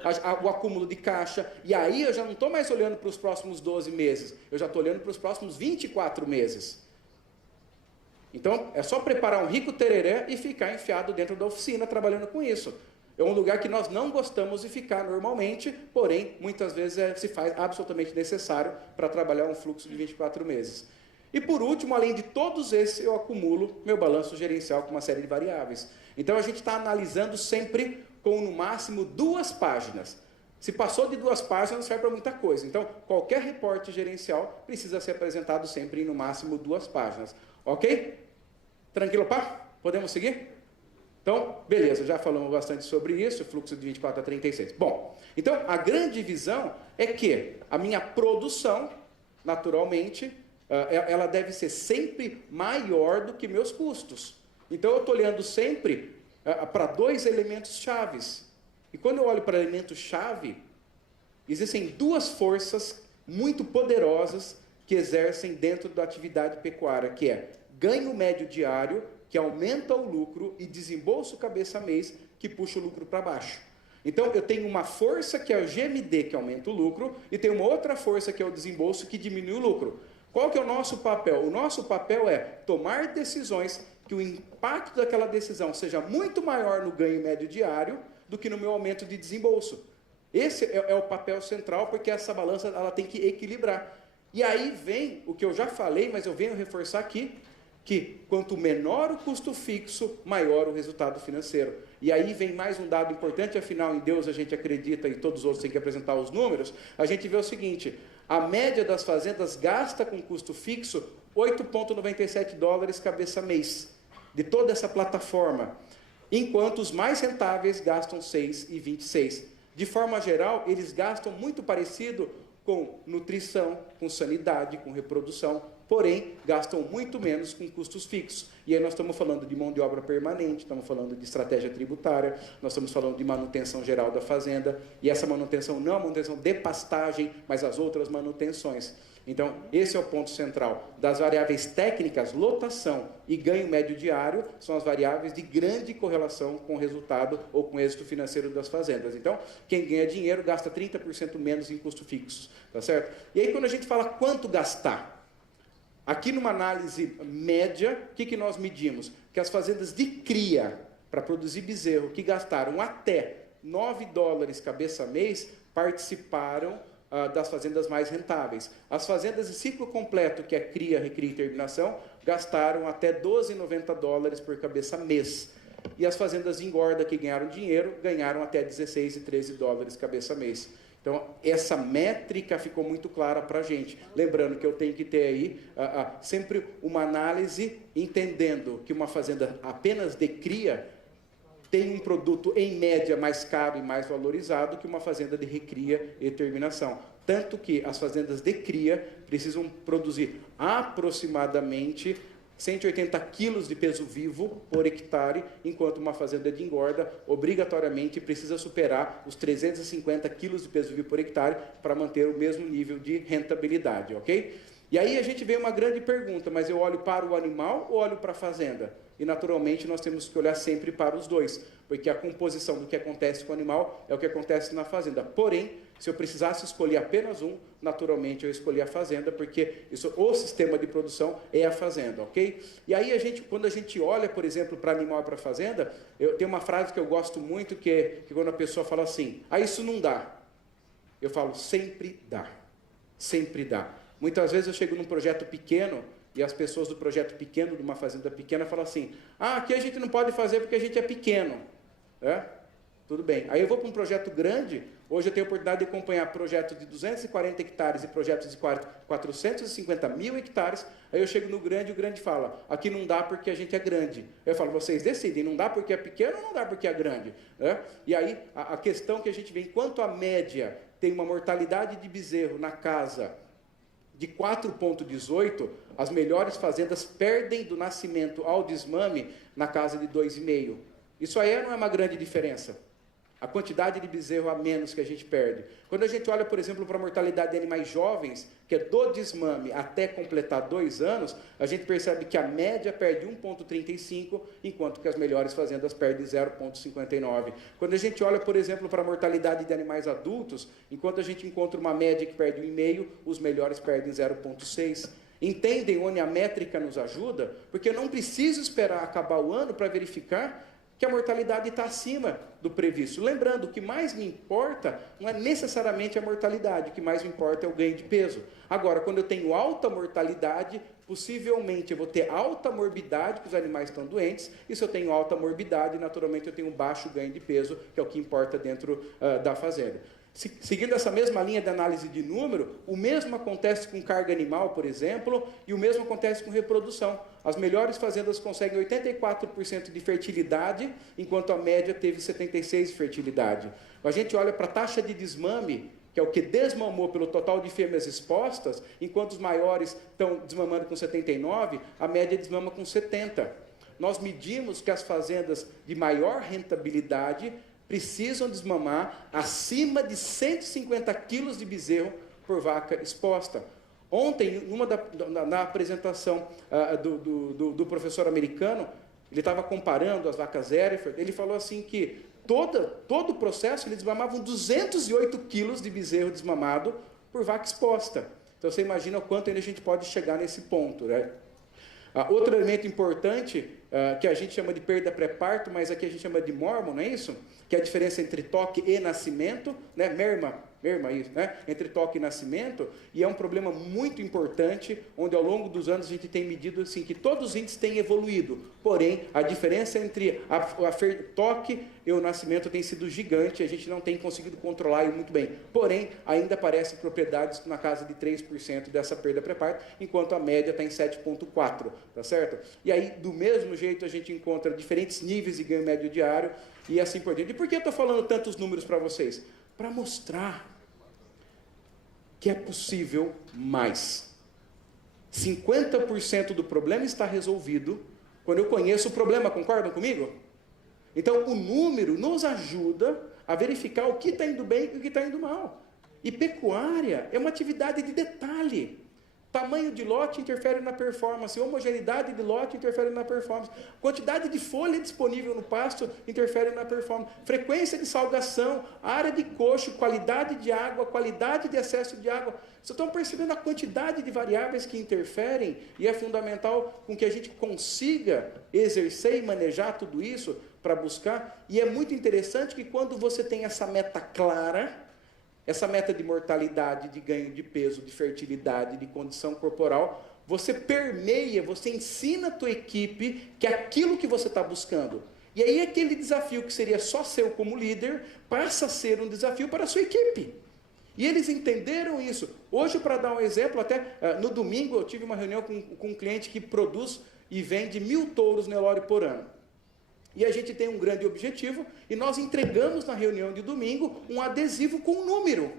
o acúmulo de caixa, e aí eu já não estou mais olhando para os próximos 12 meses, eu já estou olhando para os próximos 24 meses. Então, é só preparar um rico tereré e ficar enfiado dentro da oficina trabalhando com isso. É um lugar que nós não gostamos de ficar normalmente, porém, muitas vezes se faz absolutamente necessário para trabalhar um fluxo de 24 meses. E por último, além de todos esses, eu acumulo meu balanço gerencial com uma série de variáveis. Então, a gente está analisando sempre com, no máximo, 2 páginas. Se passou de 2 páginas, não serve para muita coisa. Então, qualquer reporte gerencial precisa ser apresentado sempre em, no máximo, 2 páginas. Ok? Tranquilo, pá? Podemos seguir? Então, beleza, já falamos bastante sobre isso, fluxo de 24 a 36. Bom, então, a grande visão é que a minha produção, naturalmente, ela deve ser sempre maior do que meus custos. Então, eu estou olhando sempre para 2 elementos chaves. E quando eu olho para elemento chave, existem 2 forças muito poderosas que exercem dentro da atividade pecuária, que é ganho médio diário, que aumenta o lucro, e desembolso cabeça mês, que puxa o lucro para baixo. Então, eu tenho uma força que é o GMD, que aumenta o lucro, e tem uma outra força que é o desembolso, que diminui o lucro. Qual que é o nosso papel? O nosso papel é tomar decisões que o impacto daquela decisão seja muito maior no ganho médio diário do que no meu aumento de desembolso. Esse é o papel central, porque essa balança ela tem que equilibrar. E aí vem o que eu já falei, mas eu venho reforçar aqui, que quanto menor o custo fixo, maior o resultado financeiro. E aí vem mais um dado importante, afinal, em Deus a gente acredita e todos os outros têm que apresentar os números, a gente vê o seguinte: a média das fazendas gasta com custo fixo $8,97 cabeça mês, de toda essa plataforma, enquanto os mais rentáveis gastam 6,26. De forma geral, eles gastam muito parecido com nutrição, com sanidade, com reprodução, porém gastam muito menos com custos fixos. E aí nós estamos falando de mão de obra permanente, estamos falando de estratégia tributária, nós estamos falando de manutenção geral da fazenda, e essa manutenção não é a manutenção de pastagem, mas as outras manutenções. Então, esse é o ponto central. Das variáveis técnicas, lotação e ganho médio diário são as variáveis de grande correlação com o resultado ou com o êxito financeiro das fazendas. Então, quem ganha dinheiro gasta 30% menos em custos fixos, tá certo? E aí, quando a gente fala quanto gastar, aqui numa análise média, o que nós medimos? Que as fazendas de cria para produzir bezerro, que gastaram até $9 cabeça mês, participaram das fazendas mais rentáveis. As fazendas de ciclo completo, que é cria, recria e terminação, gastaram até $12,90 por cabeça mês. E as fazendas de engorda, que ganharam dinheiro, ganharam até $16 e $13 cabeça mês. Então, essa métrica ficou muito clara para a gente. Lembrando que eu tenho que ter aí sempre uma análise, entendendo que uma fazenda apenas de cria tem um produto, em média, mais caro e mais valorizado que uma fazenda de recria e terminação. Tanto que as fazendas de cria precisam produzir aproximadamente 180 quilos de peso vivo por hectare, enquanto uma fazenda de engorda, obrigatoriamente, precisa superar os 350 quilos de peso vivo por hectare para manter o mesmo nível de rentabilidade, ok? E aí a gente vê uma grande pergunta, mas eu olho para o animal ou olho para a fazenda? E, naturalmente, nós temos que olhar sempre para os dois, porque a composição do que acontece com o animal é o que acontece na fazenda. Porém, se eu precisasse escolher apenas um, naturalmente eu escolhi a fazenda, porque o sistema de produção é a fazenda, ok? E aí, quando a gente olha, por exemplo, para animal e para fazenda, eu tenho uma frase que eu gosto muito, que quando a pessoa fala assim, isso não dá. Eu falo, sempre dá. Sempre dá. Muitas vezes eu chego num projeto pequeno, e as pessoas do projeto pequeno, de uma fazenda pequena, falam assim, aqui a gente não pode fazer porque a gente é pequeno. Tudo bem. Aí eu vou para um projeto grande, hoje eu tenho a oportunidade de acompanhar projetos de 240 hectares e projetos de 450 mil hectares, aí eu chego no grande e o grande fala, aqui não dá porque a gente é grande. Eu falo, vocês decidem, não dá porque é pequeno ou não dá porque é grande? E aí a questão que a gente vê, enquanto a média tem uma mortalidade de bezerro na casa de 4,18, as melhores fazendas perdem do nascimento ao desmame na casa de 2,5. Isso aí não é uma grande diferença. A quantidade de bezerro a menos que a gente perde. Quando a gente olha, por exemplo, para a mortalidade de animais jovens, que é do desmame até completar 2 anos, a gente percebe que a média perde 1,35, enquanto que as melhores fazendas perdem 0,59. Quando a gente olha, por exemplo, para a mortalidade de animais adultos, enquanto a gente encontra uma média que perde 1,5, os melhores perdem 0,6. Entendem onde a métrica nos ajuda? Porque eu não preciso esperar acabar o ano para verificar que a mortalidade está acima do previsto. Lembrando, o que mais me importa não é necessariamente a mortalidade, o que mais me importa é o ganho de peso. Agora, quando eu tenho alta mortalidade, possivelmente eu vou ter alta morbidade, porque os animais estão doentes, e se eu tenho alta morbidade, naturalmente eu tenho baixo ganho de peso, que é o que importa dentro da fazenda. Seguindo essa mesma linha de análise de número, o mesmo acontece com carga animal, por exemplo, e o mesmo acontece com reprodução. As melhores fazendas conseguem 84% de fertilidade, enquanto a média teve 76% de fertilidade. A gente olha para a taxa de desmame, que é o que desmamou pelo total de fêmeas expostas, enquanto os maiores estão desmamando com 79%, a média desmama com 70%. Nós medimos que as fazendas de maior rentabilidade precisam desmamar acima de 150 quilos de bezerro por vaca exposta. Ontem, na apresentação do professor americano, ele estava comparando as vacas Hereford, ele falou assim que todo o processo eles desmamavam 208 quilos de bezerro desmamado por vaca exposta. Então você imagina o quanto ainda a gente pode chegar nesse ponto, né? Outro elemento importante, que a gente chama de perda pré-parto, mas aqui a gente chama de mormo, não é isso? Que é a diferença entre toque e nascimento, né? Merma isso, né? Entre toque e nascimento, e é um problema muito importante, onde ao longo dos anos a gente tem medido assim, que todos os índices têm evoluído, porém a diferença entre toque e o nascimento tem sido gigante, a gente não tem conseguido controlar muito bem, porém ainda aparecem propriedades na casa de 3% dessa perda pré-parto, enquanto a média está em 7,4%, tá certo? E aí, do mesmo jeito, a gente encontra diferentes níveis de ganho médio diário, e assim por diante. E por que eu estou falando tantos números para vocês? Para mostrar que é possível mais. 50% do problema está resolvido quando eu conheço o problema, concordam comigo? Então, o número nos ajuda a verificar o que está indo bem e o que está indo mal. E pecuária é uma atividade de detalhe. Tamanho de lote interfere na performance, homogeneidade de lote interfere na performance, quantidade de folha disponível no pasto interfere na performance, frequência de salgação, área de coxo, qualidade de água, qualidade de excesso de água. Vocês estão percebendo a quantidade de variáveis que interferem e é fundamental com que a gente consiga exercer e manejar tudo isso para buscar. E é muito interessante que quando você tem essa meta clara, essa meta de mortalidade, de ganho de peso, de fertilidade, de condição corporal, você permeia, você ensina a tua equipe que é aquilo que você está buscando. E aí aquele desafio que seria só seu como líder, passa a ser um desafio para a sua equipe. E eles entenderam isso. Hoje, para dar um exemplo, até no domingo eu tive uma reunião com um cliente que produz e vende 1000 touros Nelore por ano. E a gente tem um grande objetivo, e nós entregamos na reunião de domingo um adesivo com um número.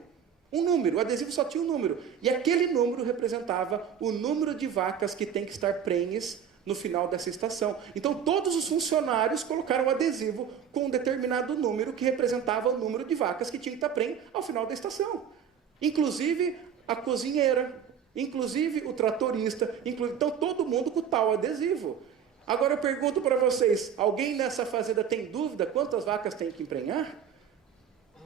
Um número, o adesivo só tinha um número. E aquele número representava o número de vacas que tem que estar prenhes no final dessa estação. Então todos os funcionários colocaram o adesivo com um determinado número que representava o número de vacas que tinha que estar prenhe ao final da estação. Inclusive a cozinheira, inclusive o tratorista, então todo mundo com tal adesivo. Agora eu pergunto para vocês, alguém nessa fazenda tem dúvida quantas vacas tem que emprenhar?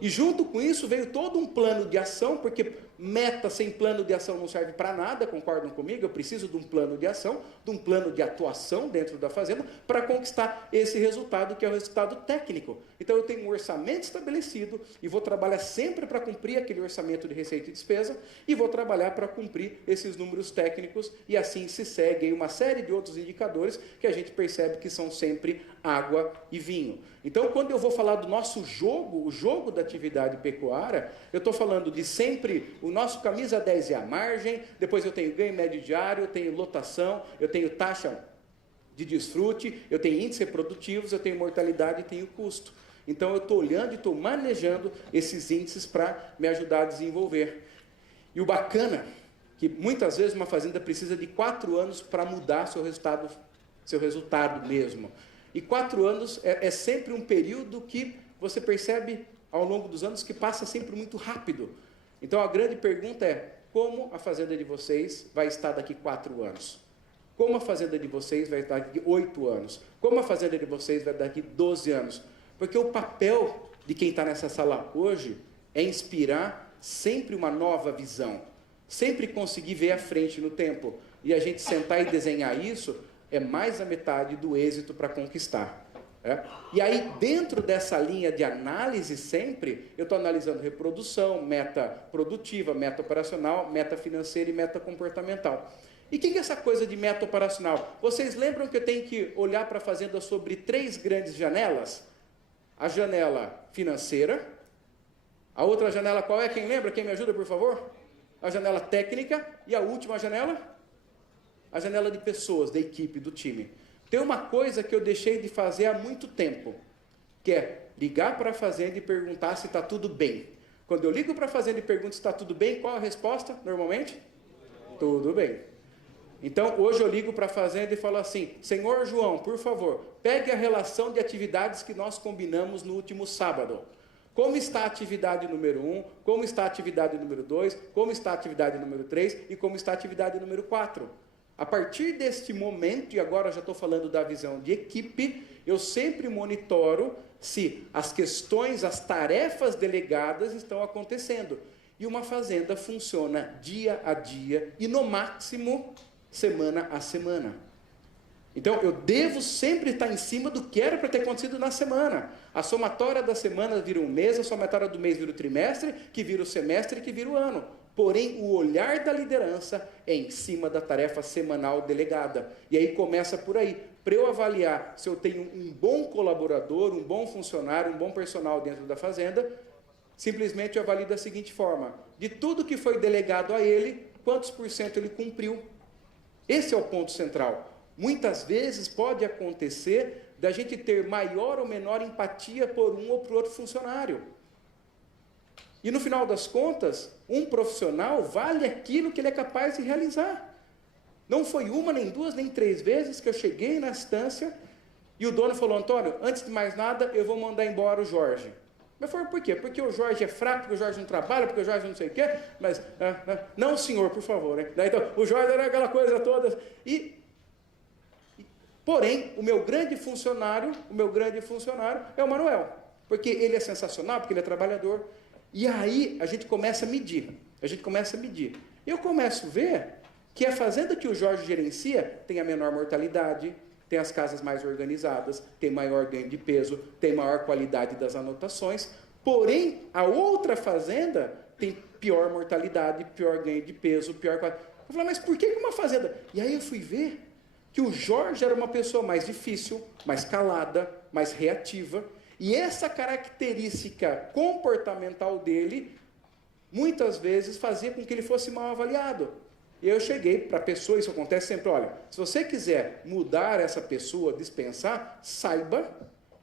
E junto com isso veio todo um plano de ação, porque meta sem plano de ação não serve para nada, concordam comigo? Eu preciso de um plano de ação, de um plano de atuação dentro da fazenda, para conquistar esse resultado, que é o resultado técnico. Então eu tenho um orçamento estabelecido, e vou trabalhar sempre para cumprir aquele orçamento de receita e despesa, e vou trabalhar para cumprir esses números técnicos, e assim se segue aí uma série de outros indicadores, que a gente percebe que são sempre água e vinho. Então quando eu vou falar do nosso jogo, o jogo da atividade pecuária, eu estou falando de sempre o nosso camisa 10 é a margem, depois eu tenho ganho médio diário, eu tenho lotação, eu tenho taxa de desfrute, eu tenho índices produtivos, eu tenho mortalidade e tenho custo. Então eu estou olhando e estou manejando esses índices para me ajudar a desenvolver. E o bacana, que muitas vezes uma fazenda precisa de 4 anos para mudar seu resultado mesmo. E 4 anos é sempre um período que você percebe ao longo dos anos que passa sempre muito rápido. Então a grande pergunta é, como a fazenda de vocês vai estar daqui 4 anos? Como a fazenda de vocês vai estar daqui 8 anos? Como a fazenda de vocês vai estar daqui 12 anos? Porque o papel de quem está nessa sala hoje é inspirar sempre uma nova visão, sempre conseguir ver à frente no tempo. E a gente sentar e desenhar isso é mais da metade do êxito para conquistar. E aí, dentro dessa linha de análise sempre, eu estou analisando reprodução, meta produtiva, meta operacional, meta financeira e meta comportamental. E o que é essa coisa de meta operacional? Vocês lembram que eu tenho que olhar para a fazenda sobre 3 grandes janelas? A janela financeira, a outra janela qual é? Quem lembra? Quem me ajuda, por favor? A janela técnica e a última janela? A janela de pessoas, da equipe, do time. Tem uma coisa que eu deixei de fazer há muito tempo, que é ligar para a fazenda e perguntar se está tudo bem. Quando eu ligo para a fazenda e pergunto se está tudo bem, qual a resposta, normalmente? Tudo bem. Então, hoje eu ligo para a fazenda e falo assim, Senhor João, por favor, pegue a relação de atividades que nós combinamos no último sábado. Como está a atividade número 1, como está a atividade número 2, como está a atividade número 3 e como está a atividade número 4. A partir deste momento, e agora já estou falando da visão de equipe, eu sempre monitoro se as questões, as tarefas delegadas estão acontecendo. E uma fazenda funciona dia a dia e, no máximo, semana a semana. Então, eu devo sempre estar em cima do que era para ter acontecido na semana. A somatória da semana vira um mês, a somatória do mês vira o trimestre, que vira o semestre, que vira o ano. Porém, o olhar da liderança é em cima da tarefa semanal delegada. E aí começa por aí. Para eu avaliar se eu tenho um bom colaborador, um bom funcionário, um bom personal dentro da fazenda, simplesmente eu avalio da seguinte forma. De tudo que foi delegado a ele, quantos por cento ele cumpriu? Esse é o ponto central. Muitas vezes pode acontecer da gente ter maior ou menor empatia por um ou por outro funcionário. E no final das contas, um profissional vale aquilo que ele é capaz de realizar. Não foi uma, nem duas, nem três vezes que eu cheguei na estância e o dono falou, Antônio, antes de mais nada, eu vou mandar embora o Jorge. Eu falei, por quê? Porque o Jorge é fraco, porque o Jorge não trabalha, porque o Jorge não sei o quê, mas, não, senhor, por favor. Né? Então, o Jorge era aquela coisa toda. Porém, o meu grande funcionário é o Manuel, porque ele é sensacional, porque ele é trabalhador. E aí, a gente começa a medir. Eu começo a ver que a fazenda que o Jorge gerencia tem a menor mortalidade, tem as casas mais organizadas, tem maior ganho de peso, tem maior qualidade das anotações, porém, a outra fazenda tem pior mortalidade, pior ganho de peso, pior qualidade. Eu falei, mas por que uma fazenda? E aí eu fui ver que o Jorge era uma pessoa mais difícil, mais calada, mais reativa, e essa característica comportamental dele, muitas vezes, fazia com que ele fosse mal avaliado. E eu cheguei para a pessoa, isso acontece sempre, olha, se você quiser mudar essa pessoa, dispensar, saiba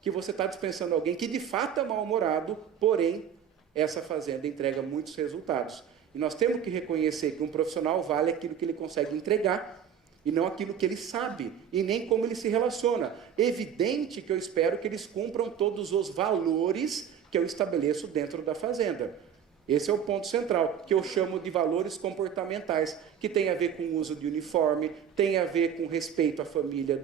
que você está dispensando alguém que de fato é mal-humorado, porém, essa fazenda entrega muitos resultados. E nós temos que reconhecer que um profissional vale aquilo que ele consegue entregar, e não aquilo que ele sabe, e nem como ele se relaciona. Evidente que eu espero que eles cumpram todos os valores que eu estabeleço dentro da fazenda. Esse é o ponto central, que eu chamo de valores comportamentais, que tem a ver com o uso de uniforme, tem a ver com respeito à família,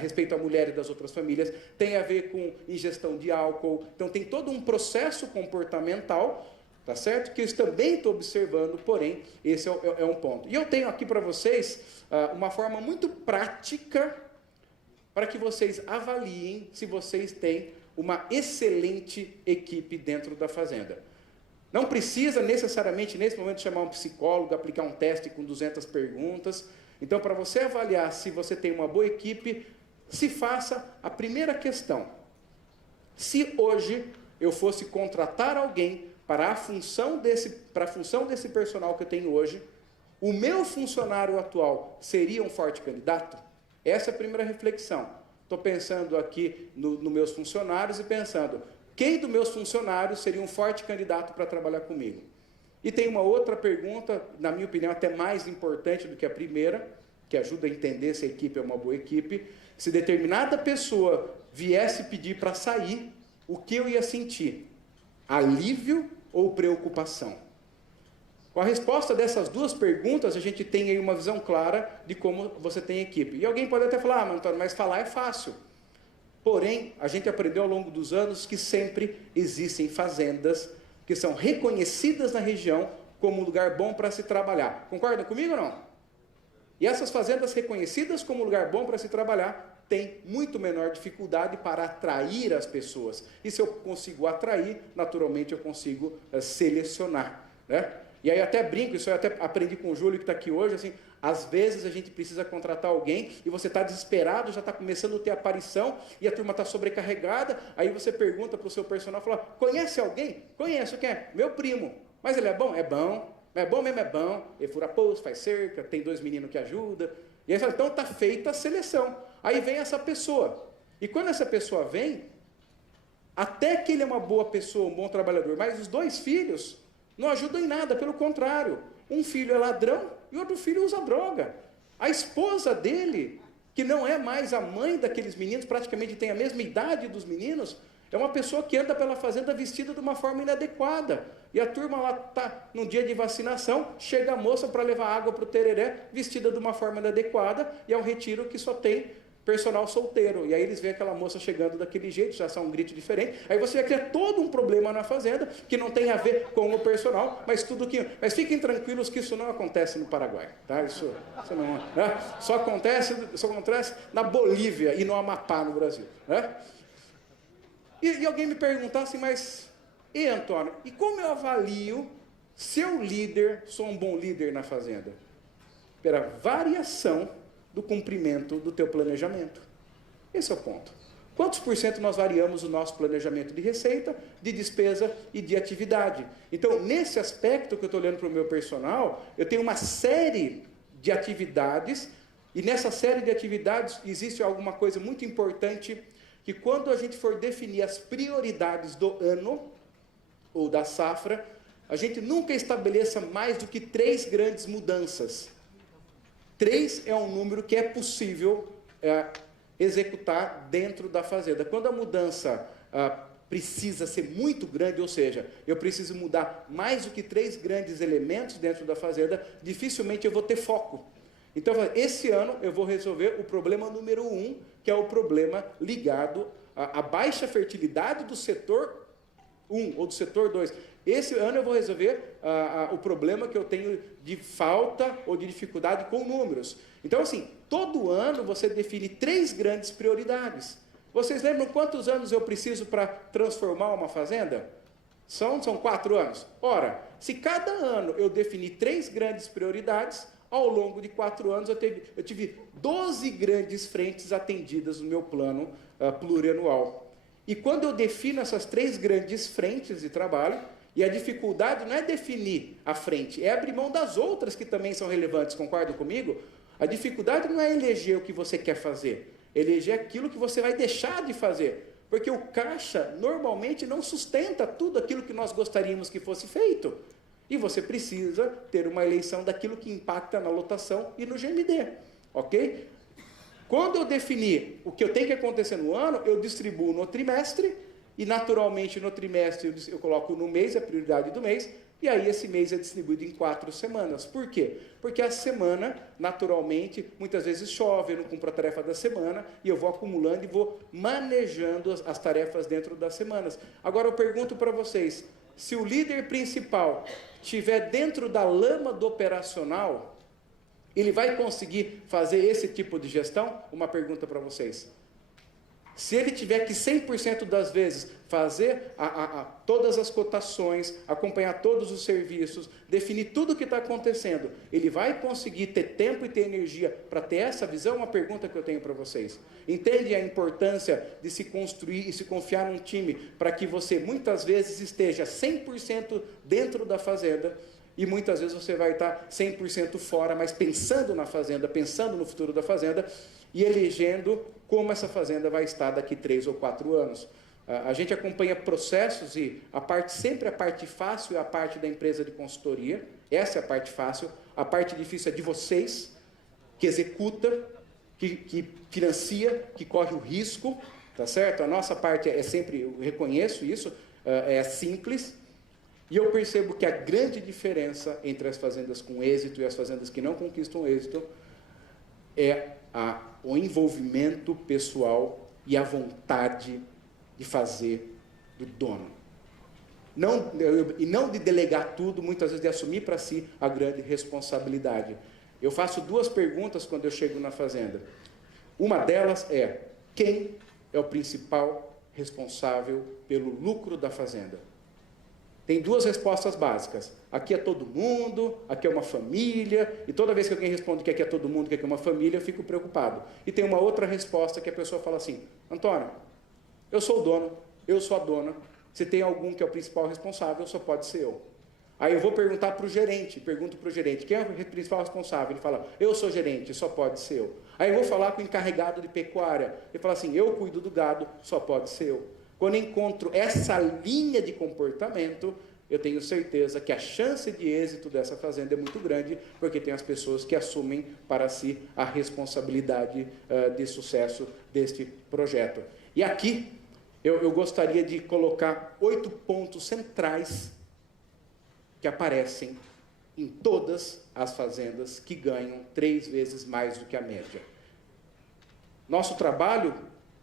respeito à mulher e das outras famílias, tem a ver com ingestão de álcool. Então, tem todo um processo comportamental, tá certo? Que eu também estou observando, porém, esse é um ponto. E eu tenho aqui para vocês uma forma muito prática para que vocês avaliem se vocês têm uma excelente equipe dentro da fazenda. Não precisa necessariamente, nesse momento, chamar um psicólogo, aplicar um teste com 200 perguntas. Então, para você avaliar se você tem uma boa equipe, se faça a primeira questão. Se hoje eu fosse contratar alguém para a função desse personal que eu tenho hoje, o meu funcionário atual seria um forte candidato? Essa é a primeira reflexão. Estou pensando aqui nos meus funcionários e pensando, quem dos meus funcionários seria um forte candidato para trabalhar comigo? E tem uma outra pergunta, na minha opinião, até mais importante do que a primeira, que ajuda a entender se a equipe é uma boa equipe. Se determinada pessoa viesse pedir para sair, o que eu ia sentir? Alívio ou preocupação? Com a resposta dessas duas perguntas, a gente tem aí uma visão clara de como você tem equipe. E alguém pode até falar, Antônio, mas falar é fácil. Porém, a gente aprendeu ao longo dos anos que sempre existem fazendas que são reconhecidas na região como um lugar bom para se trabalhar. Concordam comigo ou não? E essas fazendas reconhecidas como um lugar bom para se trabalhar têm muito menor dificuldade para atrair as pessoas. E se eu consigo atrair, naturalmente eu consigo selecionar, né? E aí até brinco, isso eu até aprendi com o Júlio que está aqui hoje, assim, às vezes a gente precisa contratar alguém e você está desesperado, já está começando a ter aparição e a turma está sobrecarregada, aí você pergunta para o seu personal, fala, conhece alguém? Conheço, quem é? Meu primo. Mas ele é bom? É bom. É bom mesmo, é bom. Ele fura poço, faz cerca, tem 2 meninos que ajudam. E aí fala, então está feita a seleção. Aí vem essa pessoa. E quando essa pessoa vem, até que ele é uma boa pessoa, um bom trabalhador, mas os 2 filhos não ajudam em nada, pelo contrário. Um filho é ladrão e outro filho usa droga. A esposa dele, que não é mais a mãe daqueles meninos, praticamente tem a mesma idade dos meninos, é uma pessoa que anda pela fazenda vestida de uma forma inadequada. E a turma lá está num dia de vacinação, chega a moça para levar água para o tereré, vestida de uma forma inadequada, e é um retiro que só tem personal solteiro. E aí eles veem aquela moça chegando daquele jeito, já são um grito diferente. Aí você vai criar todo um problema na fazenda, que não tem a ver com o personal, mas fiquem tranquilos que isso não acontece no Paraguai. Tá? Isso não, né? Só acontece na Bolívia e no Amapá, no Brasil. Né? E alguém me perguntar assim, mas, e Antônio, e como eu avalio se eu sou um bom líder na fazenda? Pela variação do cumprimento do teu planejamento. Esse é o ponto. Quantos por cento nós variamos o nosso planejamento de receita, de despesa e de atividade? Então, nesse aspecto que eu estou olhando para o meu personal, eu tenho uma série de atividades, e nessa série de atividades existe alguma coisa muito importante, que quando a gente for definir as prioridades do ano, ou da safra, a gente nunca estabeleça mais do que 3 grandes mudanças. 3 é um número que é possível executar dentro da fazenda. Quando a mudança precisa ser muito grande, ou seja, eu preciso mudar mais do que 3 grandes elementos dentro da fazenda, dificilmente eu vou ter foco. Então, esse ano eu vou resolver o problema número 1, que é o problema ligado à baixa fertilidade do setor 1 ou do setor 2. Esse ano eu vou resolver o problema que eu tenho de falta ou de dificuldade com números. Então, assim, todo ano você define 3 grandes prioridades. Vocês lembram quantos anos eu preciso para transformar uma fazenda? São 4 anos. Ora, se cada ano eu definir 3 grandes prioridades, ao longo de 4 anos eu tive 12 grandes frentes atendidas no meu plano plurianual. E quando eu defino essas 3 grandes frentes de trabalho, e a dificuldade não é definir a frente, é abrir mão das outras que também são relevantes, concordam comigo? A dificuldade não é eleger o que você quer fazer, eleger aquilo que você vai deixar de fazer, porque o caixa normalmente não sustenta tudo aquilo que nós gostaríamos que fosse feito, e você precisa ter uma eleição daquilo que impacta na lotação e no GMD, ok? Quando eu definir o que eu tenho que acontecer no ano, eu distribuo no trimestre, e naturalmente no trimestre eu coloco no mês, a prioridade do mês, e aí esse mês é distribuído em 4 semanas. Por quê? Porque a semana, naturalmente, muitas vezes chove, eu não cumpro a tarefa da semana, e eu vou acumulando e vou manejando as tarefas dentro das semanas. Agora eu pergunto para vocês, se o líder principal estiver dentro da lama do operacional, ele vai conseguir fazer esse tipo de gestão? Uma pergunta para vocês. Se ele tiver que 100% das vezes fazer todas as cotações, acompanhar todos os serviços, definir tudo o que está acontecendo, ele vai conseguir ter tempo e ter energia para ter essa visão? Uma pergunta que eu tenho para vocês. Entende a importância de se construir e se confiar num time para que você muitas vezes esteja 100% dentro da fazenda e muitas vezes você vai estar 100% fora, mas pensando na fazenda, pensando no futuro da fazenda e elegendo como essa fazenda vai estar daqui 3 ou 4 anos. A gente acompanha processos e sempre a parte fácil é a parte da empresa de consultoria, essa é a parte fácil, a parte difícil é de vocês, que executa, que financia, que corre o risco, tá certo? A nossa parte é sempre, eu reconheço isso, é simples, e eu percebo que a grande diferença entre as fazendas com êxito e as fazendas que não conquistam êxito é o envolvimento pessoal e a vontade de fazer do dono. E não de delegar tudo, muitas vezes de assumir para si a grande responsabilidade. Eu faço 2 perguntas quando eu chego na fazenda. Uma delas é, quem é o principal responsável pelo lucro da fazenda? Tem 2 respostas básicas. Aqui é todo mundo, aqui é uma família, e toda vez que alguém responde que aqui é todo mundo, que aqui é uma família, eu fico preocupado. E tem uma outra resposta que a pessoa fala assim, Antônio, eu sou o dono, eu sou a dona, se tem algum que é o principal responsável, só pode ser eu. Aí eu vou perguntar para o gerente, pergunto para o gerente, quem é o principal responsável? Ele fala, eu sou gerente, só pode ser eu. Aí eu vou falar com o encarregado de pecuária, ele fala assim, eu cuido do gado, só pode ser eu. Quando eu encontro essa linha de comportamento, eu tenho certeza que a chance de êxito dessa fazenda é muito grande, porque tem as pessoas que assumem para si a responsabilidade de sucesso deste projeto. E aqui, eu gostaria de colocar 8 pontos centrais que aparecem em todas as fazendas que ganham 3 vezes mais do que a média. Nosso trabalho,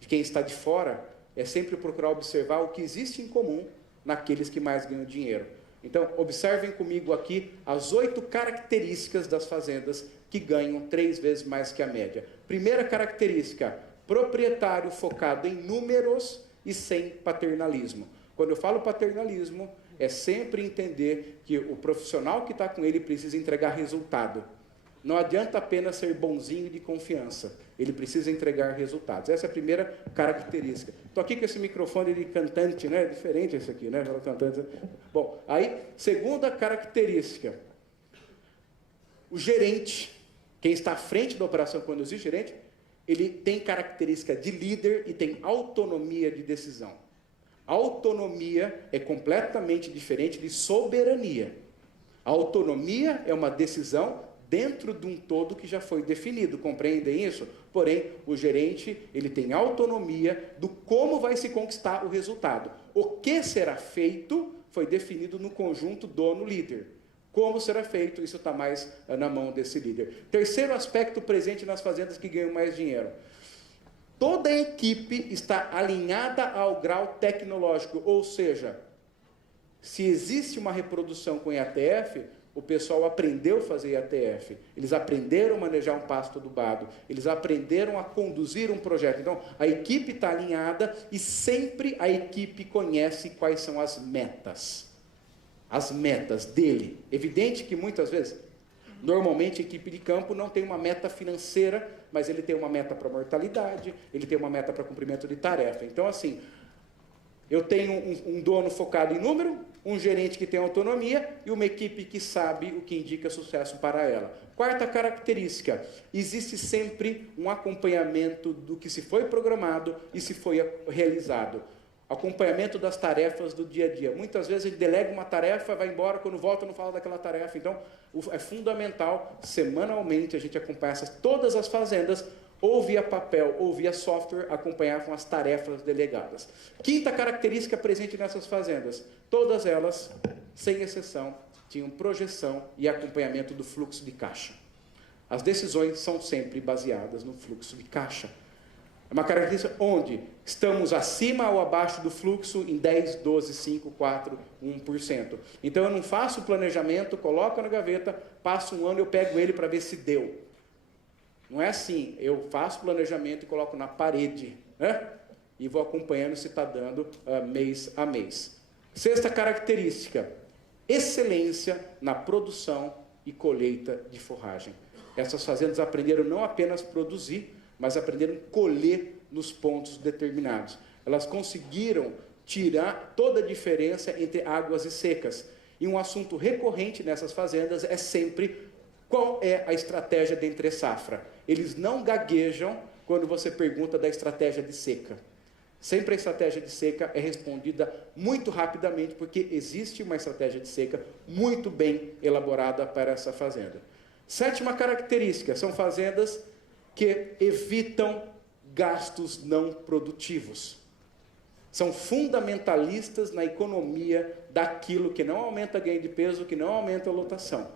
de quem está de fora, é sempre procurar observar o que existe em comum naqueles que mais ganham dinheiro. Então, observem comigo aqui as 8 características das fazendas que ganham 3 vezes mais que a média. Primeira característica, proprietário focado em números e sem paternalismo. Quando eu falo paternalismo, é sempre entender que o profissional que está com ele precisa entregar resultado. Não adianta apenas ser bonzinho e de confiança. Ele precisa entregar resultados. Essa é a primeira característica. Estou aqui com esse microfone de cantante, né? Diferente esse aqui, né? Cantante. Bom, aí, segunda característica. O gerente, quem está à frente da operação quando existe gerente, ele tem característica de líder e tem autonomia de decisão. Autonomia é completamente diferente de soberania. A autonomia é uma decisão dentro de um todo que já foi definido, compreendem isso? Porém, o gerente, ele tem autonomia do como vai se conquistar o resultado. O que será feito foi definido no conjunto dono-líder. Como será feito, isso está mais na mão desse líder. Terceiro aspecto presente nas fazendas que ganham mais dinheiro. Toda a equipe está alinhada ao grau tecnológico, ou seja, se existe uma reprodução com IATF, o pessoal aprendeu a fazer IATF, eles aprenderam a manejar um pasto adubado, eles aprenderam a conduzir um projeto. Então, a equipe está alinhada e sempre a equipe conhece quais são as metas dele. Evidente que muitas vezes, normalmente a equipe de campo não tem uma meta financeira, mas ele tem uma meta para mortalidade, ele tem uma meta para cumprimento de tarefa. Então, assim, eu tenho um dono focado em número, um gerente que tem autonomia e uma equipe que sabe o que indica sucesso para ela. Quarta característica, existe sempre um acompanhamento do que se foi programado e se foi realizado. Acompanhamento das tarefas do dia a dia. Muitas vezes a gente delega uma tarefa, vai embora, quando volta não fala daquela tarefa. Então, é fundamental, semanalmente, a gente acompanhar todas as fazendas, ou via papel, ou via software, acompanhar com as tarefas delegadas. Quinta característica presente nessas fazendas, todas elas, sem exceção, tinham projeção e acompanhamento do fluxo de caixa. As decisões são sempre baseadas no fluxo de caixa. É uma característica onde estamos acima ou abaixo do fluxo em 10, 12, 5, 4, 1%. Então eu não faço o planejamento, coloco na gaveta, passo um ano e eu pego ele para ver se deu. Não é assim, eu faço o planejamento e coloco na parede, né? E vou acompanhando se está dando mês a mês. Sexta característica, excelência na produção e colheita de forragem. Essas fazendas aprenderam não apenas produzir, mas aprenderam a colher nos pontos determinados. Elas conseguiram tirar toda a diferença entre águas e secas. E um assunto recorrente nessas fazendas é sempre qual é a estratégia de entre-safra. Eles não gaguejam quando você pergunta da estratégia de seca. Sempre a estratégia de seca é respondida muito rapidamente, porque existe uma estratégia de seca muito bem elaborada para essa fazenda. Sétima característica, são fazendas que evitam gastos não produtivos. São fundamentalistas na economia daquilo que não aumenta ganho de peso, que não aumenta a lotação.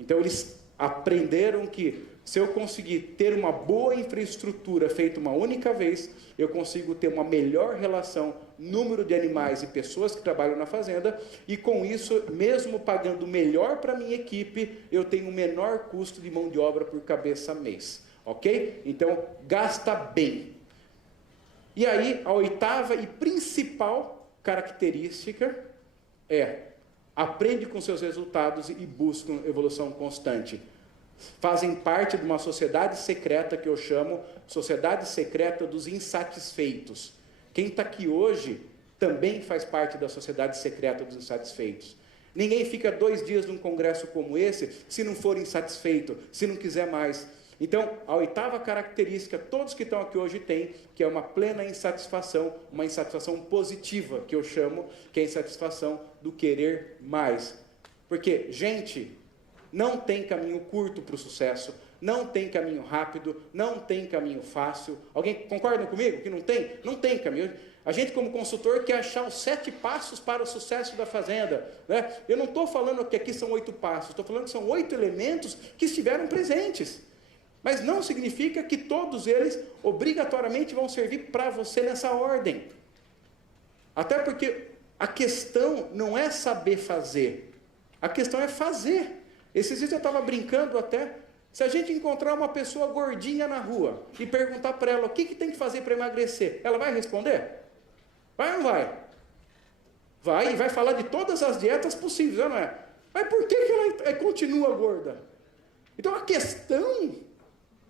Então, eles aprenderam que se eu conseguir ter uma boa infraestrutura feita uma única vez, eu consigo ter uma melhor relação, número de animais e pessoas que trabalham na fazenda, e com isso, mesmo pagando melhor para a minha equipe, eu tenho um menor custo de mão de obra por cabeça mês. Ok? Então, gasta bem. E aí, a oitava e principal característica é: aprende com seus resultados e buscam evolução constante. Fazem parte de uma sociedade secreta que eu chamo sociedade secreta dos insatisfeitos. Quem está aqui hoje também faz parte da sociedade secreta dos insatisfeitos. Ninguém fica 2 dias num congresso como esse se não for insatisfeito, se não quiser mais. Então, a oitava característica, todos que estão aqui hoje têm, que é uma plena insatisfação, uma insatisfação positiva, que eu chamo, que é a insatisfação do querer mais. Porque, gente, não tem caminho curto para o sucesso, não tem caminho rápido, não tem caminho fácil. Alguém concorda comigo que não tem? Não tem caminho. A gente, como consultor, quer achar os 7 passos para o sucesso da fazenda, né? Eu não estou falando que aqui são 8 passos, estou falando que são 8 elementos que estiveram presentes. Mas não significa que todos eles obrigatoriamente vão servir para você nessa ordem. Até porque a questão não é saber fazer, a questão é fazer. Esses dias eu estava brincando até, se a gente encontrar uma pessoa gordinha na rua e perguntar para ela o que tem que fazer para emagrecer, ela vai responder? Vai ou não vai? Vai, e vai falar de todas as dietas possíveis, não é? Mas por que ela continua gorda? Então a questão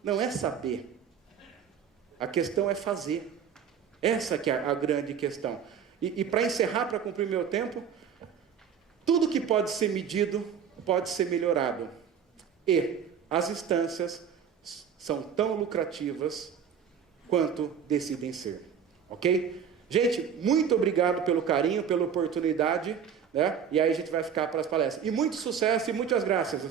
não é saber, a questão é fazer. Essa que é a grande questão. E para encerrar, para cumprir meu tempo, tudo que pode ser medido pode ser melhorado. E as instâncias são tão lucrativas quanto decidem ser. Ok? Gente, muito obrigado pelo carinho, pela oportunidade, né? E aí a gente vai ficar para as palestras. E muito sucesso e muitas graças.